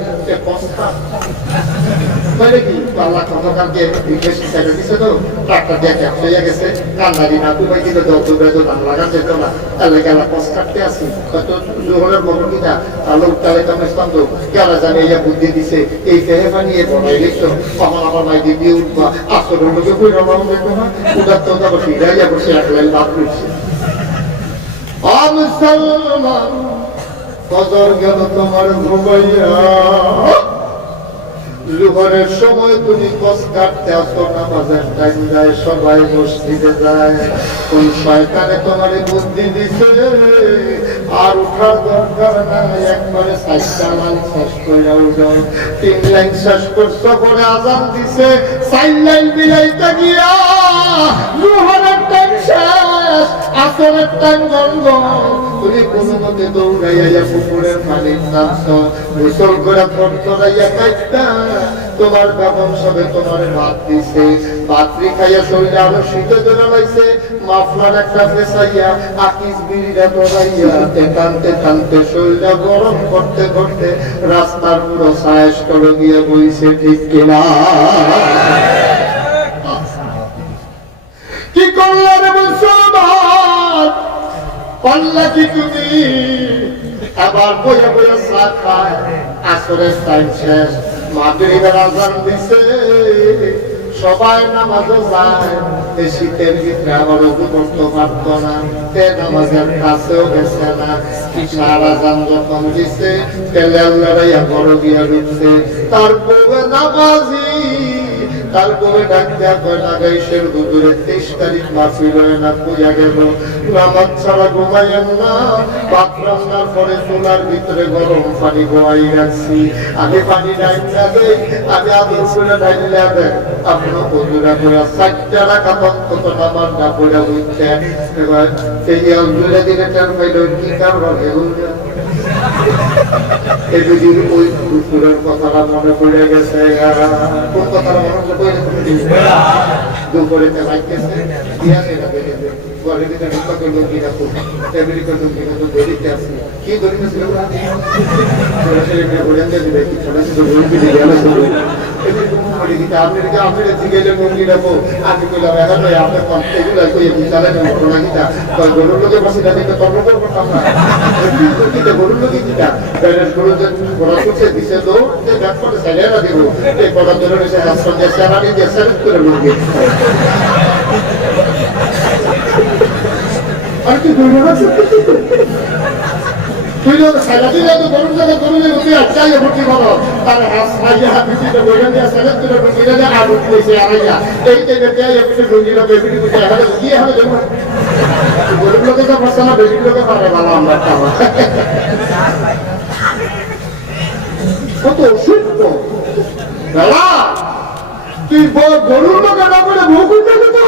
কি আল্লাহ গতকালকে বেশি সাইডে দিছে তো ট্রাক্টর দিয়ে ক্যাপ হয়ে গেছে, কান্দারি না তুই কিন্তু যত বেতন দাম লাগান যেত না, তাহলে গেলা কষ্ট কাটতে আসি হয়তো যুগলের মগর কিনা তাহলে উত্তালে তেমন স্তম্ভ গেলা জানে ইয়া বুদ্ধি দিছে এই ফেহে বানিয়ে বনাই গেছো, তখন আমার মাই দিয়ে উঠবা আসরের লোকে কই রমাও দেখো না উদার তো তারপর ফিরাইয়া বসে রাখলেন বাপ রয়েছে। মুসলমান ফজর গেল তোমার ঘুমাইয়া, জোহরের সময় তুমি কস কাটতে আসো, নামাজের টাইম যায়, সবাই মসজিদে যায়, কোন শয়তানে তোমার বুদ্ধি দিছে আর উঠার দরকার নাই, একবারে 4 লাইন শেষ করে উঠো, 3 লাইন শেষ করছো, পরে আজান দিছে 4 লাইন বিলাইতে গিয়া জোহরের টাইম শেষ, আসরের টাইম বন্ধ, তুমি কোনো মতে দৌড়াইয়া পুকুরের পানি নামছো, গোসল করে পড়তরাইয়া কাইতা তোমার বাবন সবে তোমার ভাত দিছে, পাত্রি খাইয়া শরীরে আরো শীতে ধরে লাইছে, মাফলার একটা পেছাইয়া আকিস বিড়িটা ধরাইয়া টানতে টানতে শরীরটা গরম করতে করতে রাস্তার পুরো সায়েস করে গিয়ে বইছে, ঠিক কিনা? কি করলে রে মুসলমান, পাল্লা কি তুমি আবার বইয়া বইয়া চা খায়, আসরের টাইম শেষ, মাগরিবের আজান দিছে, সবাই নামাজে যায়, এই শীতের ভিতরে আবার ওযু করতে পারত না, তে নামাজের কাছেও গেছে না, ইশার আজান যখন দিছে তেলে লড়াইয়া বড় গিয়া ঢুকছে, তার বউ নামাজি, তার বউয়ে ডাক দেয়া কয় লাগাইশের হুজুরে 23 তারিখ মাহফিল হয় না, পুজা গেল, নামাজ ছাড়া ঘুমাইয়েন না, ভাত রান্নার পরে চুলার ভিতরে গরম পানি গোয়াই রাখছি, আমি পানি ডাইন লাগে, আমি আদর করে ডাইন লাগে, আপনার হুজুরা কয়া 4টা রাকাত অন্তত নামাজ না পড়ে উঠতে, এবার এই হুজুরে দিনে টান পাইল কি কারণ এগুলো এই যদি ওই দুপুরের কথাটা মনে পড়ে গেছে, কোন কথাটা মনে পড়ে দুপুরে লাগতেছে দিয়া সেটা বেড়ে দেয়, ঘরে দিতে ঢুকাকে লোক কিনা ফ্যামিলিকে লোক কিনা তো বেরিতে আসি কি ধরিতে ছিল দিবে কি ছোট ছোট গরু কিনে গেল শুরু আপনার জিগেলে মুরগি রাখো, আমি কইলাম এখন আপনার এগুলো চালাই ঘটনা কিটা গরুর লোকে বসে যাতে কর্ম করতাম না, গরুর লোকে কিটা গরু যে ঘোড়া করছে দিছে তো ব্যাগ করে চালিয়ে দিব, এই কড়া ধরে রয়েছে হাসপাতাল দিয়ে স্যালারি দিয়ে স্যারেট করে মুরগি আর কি তুই স্যালারি তো গরুর জায়গায় গরু রুটি আটকাইয়া ভর্তি করো, তার হাসপাইয়া বিচিতে বইয়া দিয়ে স্যালারি তুলে রুটি দিয়ে আর রুটি দিয়েছে আড়াইয়া এই জায়গাতে এপিটে রুটি লোক এপিটে রুটি এখানে গিয়ে হবে দেখুন গরিব লোকে তো পারছে না, বেশি লোকে পারে ভালো আমরা কত অসুস্থ বেলা, তুই গরুর লোকে না করে ভুকুল দেবে তো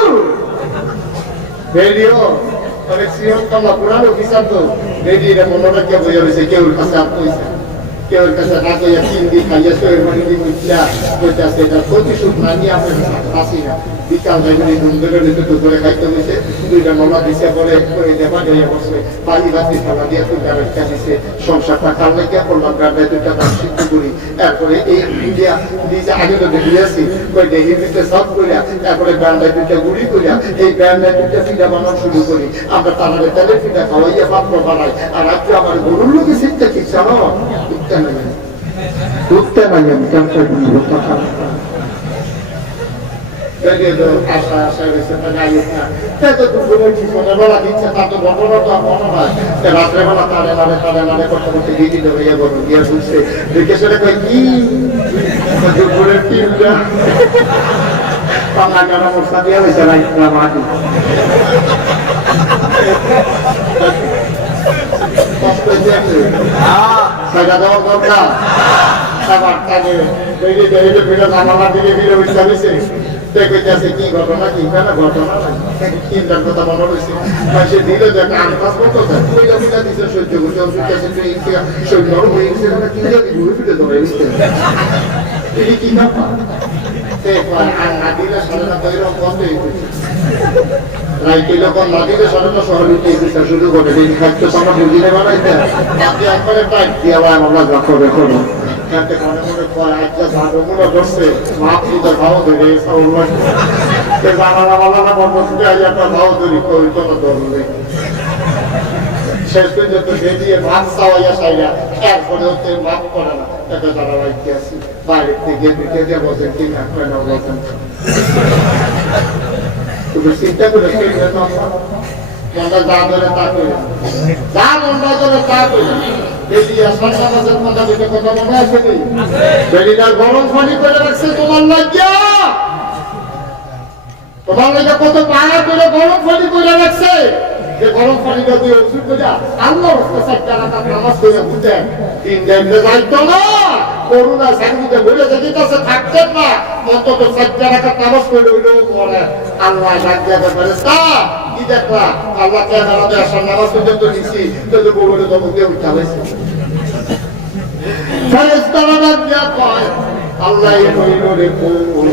রেডিও অনেক সিহন কামলা পুরানো বিচার তো রেডিওটা মনে রাখিয়া বইয়া রয়েছে, কেউ কাছে আপ কইছে কেউ কাছে না কইয়া 3 দিন খাইয়া তো এর মানে কি বুঝলা কইতাছে এটা প্রতিশোধ না নিয়ে আমরা আসি না বিকাল বেলায় দুপুরে একটু করে খাইতে হইছে দুইটা মামলা দিছে পরে করে দেবা দিয়ে বসে বাড়ি বাড়ি খাওয়া দিয়ে তো গাড়ি কাছে সংসারটা কালকে কে করলাম গাড়ি দুইটা দাম শিখত করি তারপরে এই ইন্ডিয়া দিছে আগে তো দেখিয়েছি কই দেখি দিতে সব কইরা তারপরে গান্ডা দুইটা গুড়ি কইরা এই গান্ডা দুইটা ফিডা বানানো শুরু করি আমরা তাহলে তেলে ফিডা খাওয়াইয়া পাপড় বানাই আর আজকে আমার গরুর লোকে শিখতে কি জানো উঠতে নাই আমি ক্যান্সার করি কথা Jadi asa saya sebenarnya itu tuh di mana bola di satu bola tuh apa terus bola tadi kota di dove ya baru dia susah dia sudah pergi maju boleh pindah panganan nomor satu ya bisa naik lama pas penjaju saya tahu kau sabar tadi dari itu bila nama dia bila bisa bisa দেখেছে কি ঘটনা কি না ঘটনা চিন্তার কথা মনে হয়েছে সে দিল যে একটা আনপাস করতো ওই জমিটা দিচ্ছে সহ্য করছে সহ্য হয়ে গেছে কি ঘুরে ফিরে ধরে নিচ্ছে তিনি কি না না দিলে সাড়ে না তৈরকম বন্ধ হয়ে গেছে রাইতে যখন না দিলে সাড়ে না শহরে শুরু করে দিন খাদ্য আমরা বুঝি নেবা না এটা একবারে টাইট দিয়ে আমরা দেখো দেখো Nanti kalau mau kuah aja satu mula dosa, maaf kita tahu dari seolah. Kesana lama-lama mau sudah aja kita tahu dari kau itu betul. Saya setuju tu jadi maaf saya saya, kalau tu maaf korang, kita cara lagi sih. Balik dia bosan kita kena bosan. Tu bersinta tu lekir kita mana zaman takut, zaman takut. Jadi asal sama mata kita kota mana sini. Jadi dah gorong fani pada raksa tuman lagi. Tuman lagi kota payah pada gorong fani pada raksa. Dia gorong fani dah dia usut pada. Allah rasanya cara tak namas dia bukan. Indah indah itu lah. Corona saya kita boleh jadi kita setakkan lah. Untuk sejarah tak namas pada ulu orang. Allah jaga beresta. Tidaklah Allah yang ada asal namas pada tu isi. Tu boleh tu boleh ucapkan. Farishtalah dia kau, Allah yang menurutku,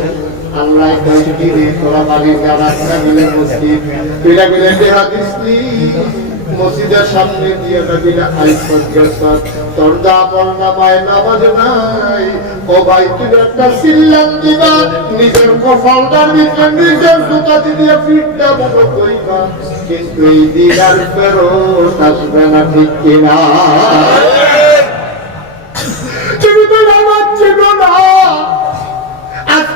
Allah yang menjadi orang paling jarak bila muslim, bila dia hadis ni, masjidnya sambil dia bila aisat jasad, torda porna main namaz nai, oh baik tidak tersilang juga, nijer kafal dan nijer suka dia fitnah berkoiba, kintu idar feros asbana fikina.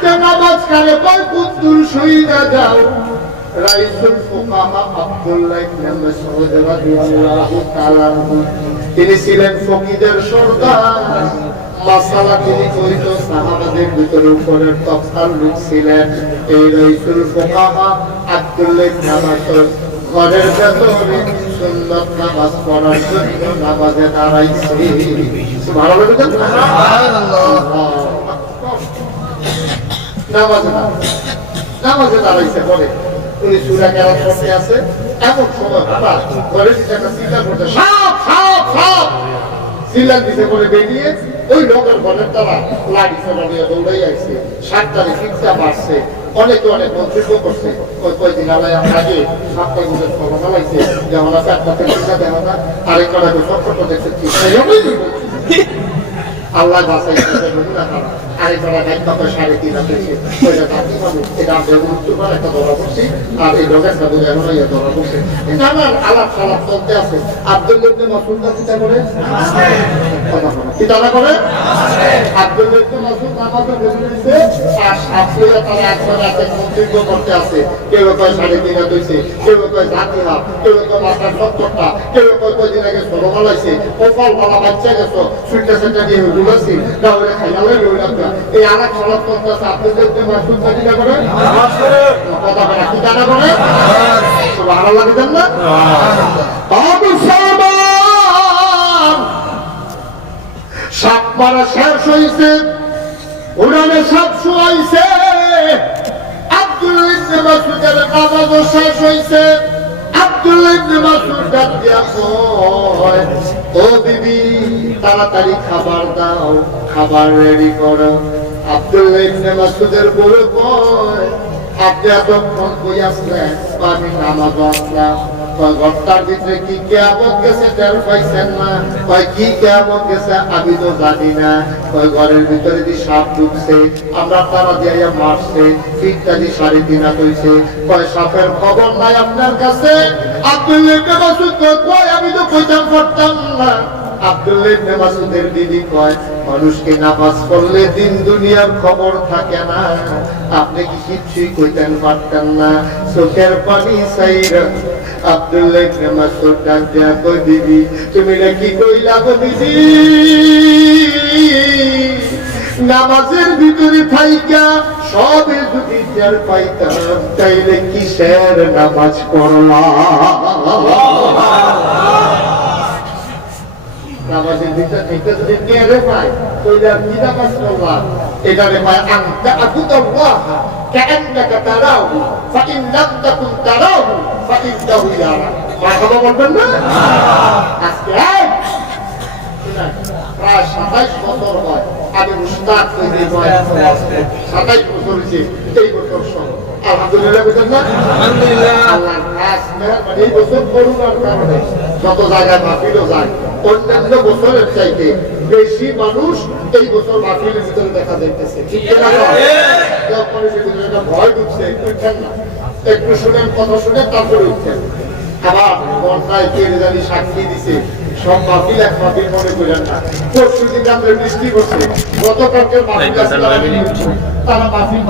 নামাজ কারে কয় কুতুল শহীদা যাও রাইসুল ফুকাহা আব্দুল্লাহ ইবনে মাসউদ রাদিয়াল্লাহু তাআলা তিনি ছিলেন ফকিদের সর্দার মাসালা তিনি কইতো সাহাবাদের ভিতরে উপরে তফাল লোক ছিলেন এই রাইসুল ফুকাহা আব্দুল্লাহ ইবনে মাসউদ ঘরের ভেতরে সুন্নাত নামাজ পড়ার জন্য নামাজে দাঁড়াইছে সুবহানাল্লাহ সুবহানাল্লাহ নামাজে দাঁড়াইছে বলে উনি সূরা কেরাত পড়তে আছে এমন সময় বাবা ঘরে একটা চিল্লা করতে সাপ সাপ সাপ চিল্লা দিতে বলে বেরিয়ে ওই লোকের ঘরের দ্বারা লাঠি ফেলা নিয়ে দৌড়াই আসছে 7 তারিখ শিক্ষা মারছে অনেকে অনেক মন্তব্য করছে ওই কয়েকদিন আগে 7টা গুজের খবর চালাইছে যে আমরা 4টা থেকে দেখো না আরেক কটা সব দেখছে আল্লাহ বাসাই নমুনা করা আরেক কটা দায়িত্ব 3.5 পেয়েছে ওইটা তাকে পাবো এটা আমরা গুরুত্ব করে একটা ধরা পড়ছি আর এই লোকের সাথে এমন ধরা পড়ছে এটা আমার আলাপ সালাপ চলতে আছে আব্দুল্লাহ ইবনে মাসউদ চিন্তা করে কি তারা করে আব্দুল্লাহ ইবনে মাসউদ নামাজে বসে দিয়েছে আর সাথে তারা একসাথে মন্তব্য করতে আছে কেউ কয় 3.5 হইছে কেউ কয় জাতিহা কেউ কয় মাথার 70টা কেউ কয় কয়দিন আগে সরমা লাইছে ওফল বাবা বাচ্চা গেছো সুইটা সেটা দিয়ে বলেছি তাহলে খাইলে লইলাম এই আলাপ সালাপ করতে আছে আব্দুল্লাহ ইবনে মাসউদ চিন্তা করে নামাজ করে কথা বলা কি তারা করে সুবহানাল্লাহ কি জানেন আবু সালমান সাপ মারা শেষ হইছে উড়ানে সাপ শুয়াইছে আব্দুল্লাহ ইবনে মাসউদের নামাজও শেষ হইছে আব্দুল্লাহ ইবনে মাসউদ ডাক দিয়া কয়, ও বিবি তাড়াতাড়ি খাবার দাও, খাবার রেডি করো। আব্দুল্লাহ ইবনে মাসউদের বউ কয়, আপনি এতক্ষণ কই আসলেন? আমি নামাজ আসলাম। ঘরটার ভিতরে কি কেয়ামত গেছে টের পাইছেন না? কি কেয়ামত গেছে আমি তো জানি না। ঘরের ভিতরে যে সাপ ঢুকছে, আমরা তারা দিয়ে মারছে, ইত্যাদি 3.5 হাত হইছে। সাপের খবর নাই আপনার কাছে? আব্দুল্লাহ ইবনে মাসউদ কয়, আমি তো কইতাম পারতাম না। আব্দুল্লাহ ইবনে মাসউদের দিদি কয়, মানুষকে নামাজ পড়লে দিন দুনিয়ার খবর থাকে না। আপনি কি কিছুই কইতেন পারতেন না? চোখের পানি চাইরা আব্দুল্লাহ ইবনে মাসউদ ডাক দিয়া কই, দিদি তুমি কি কইলা গো দিদি? নামাজের ভিতরে থাইকা সবে যদি টের পাইতাম, তাইলে কিসের নামাজ পড়লাম? নামাজের ভিতরে থেকে যদি টেরে পাই, তাইলে আর কি নামাজ পড়লাম? এটারে পায় আনতা আবুদাল্লাহ কাআন্নাকা তারাহু ফাইন লাম তাকুন তারাহু ফাইন্নাহু ইয়ারাক। মারহাবা বলবেন না? আজকে প্রায় 27 বছর হয় আমি উস্তাদ হইতে, 27 বছর হয়েছে এই বছর সব। আলহামদুলিল্লাহ বুঝলেন না? আলহামদুলিল্লাহ। আল্লাহর কাজ এই বছর করুণার কারণে যত জায়গায় মাহফিলও যায়, অন্যান্য বছরের চাইতে বেশি মানুষ এই বছর মাহফিলের ভিতরে দেখা যাইতেছে। ঠিক না? ভয় ঢুকছে, উঠছেন না, একটু শুনেন, কথা শুনেন, তারপরে উঠছেন। আবার বন্যায় কে জানি সাক্ষী দিছে, সব মাহফিল এক মাহফিল মনে করেন না। পরশু দিন আমরা বৃষ্টি করছে, গতকালকে মাহফিল তারা মাহফিল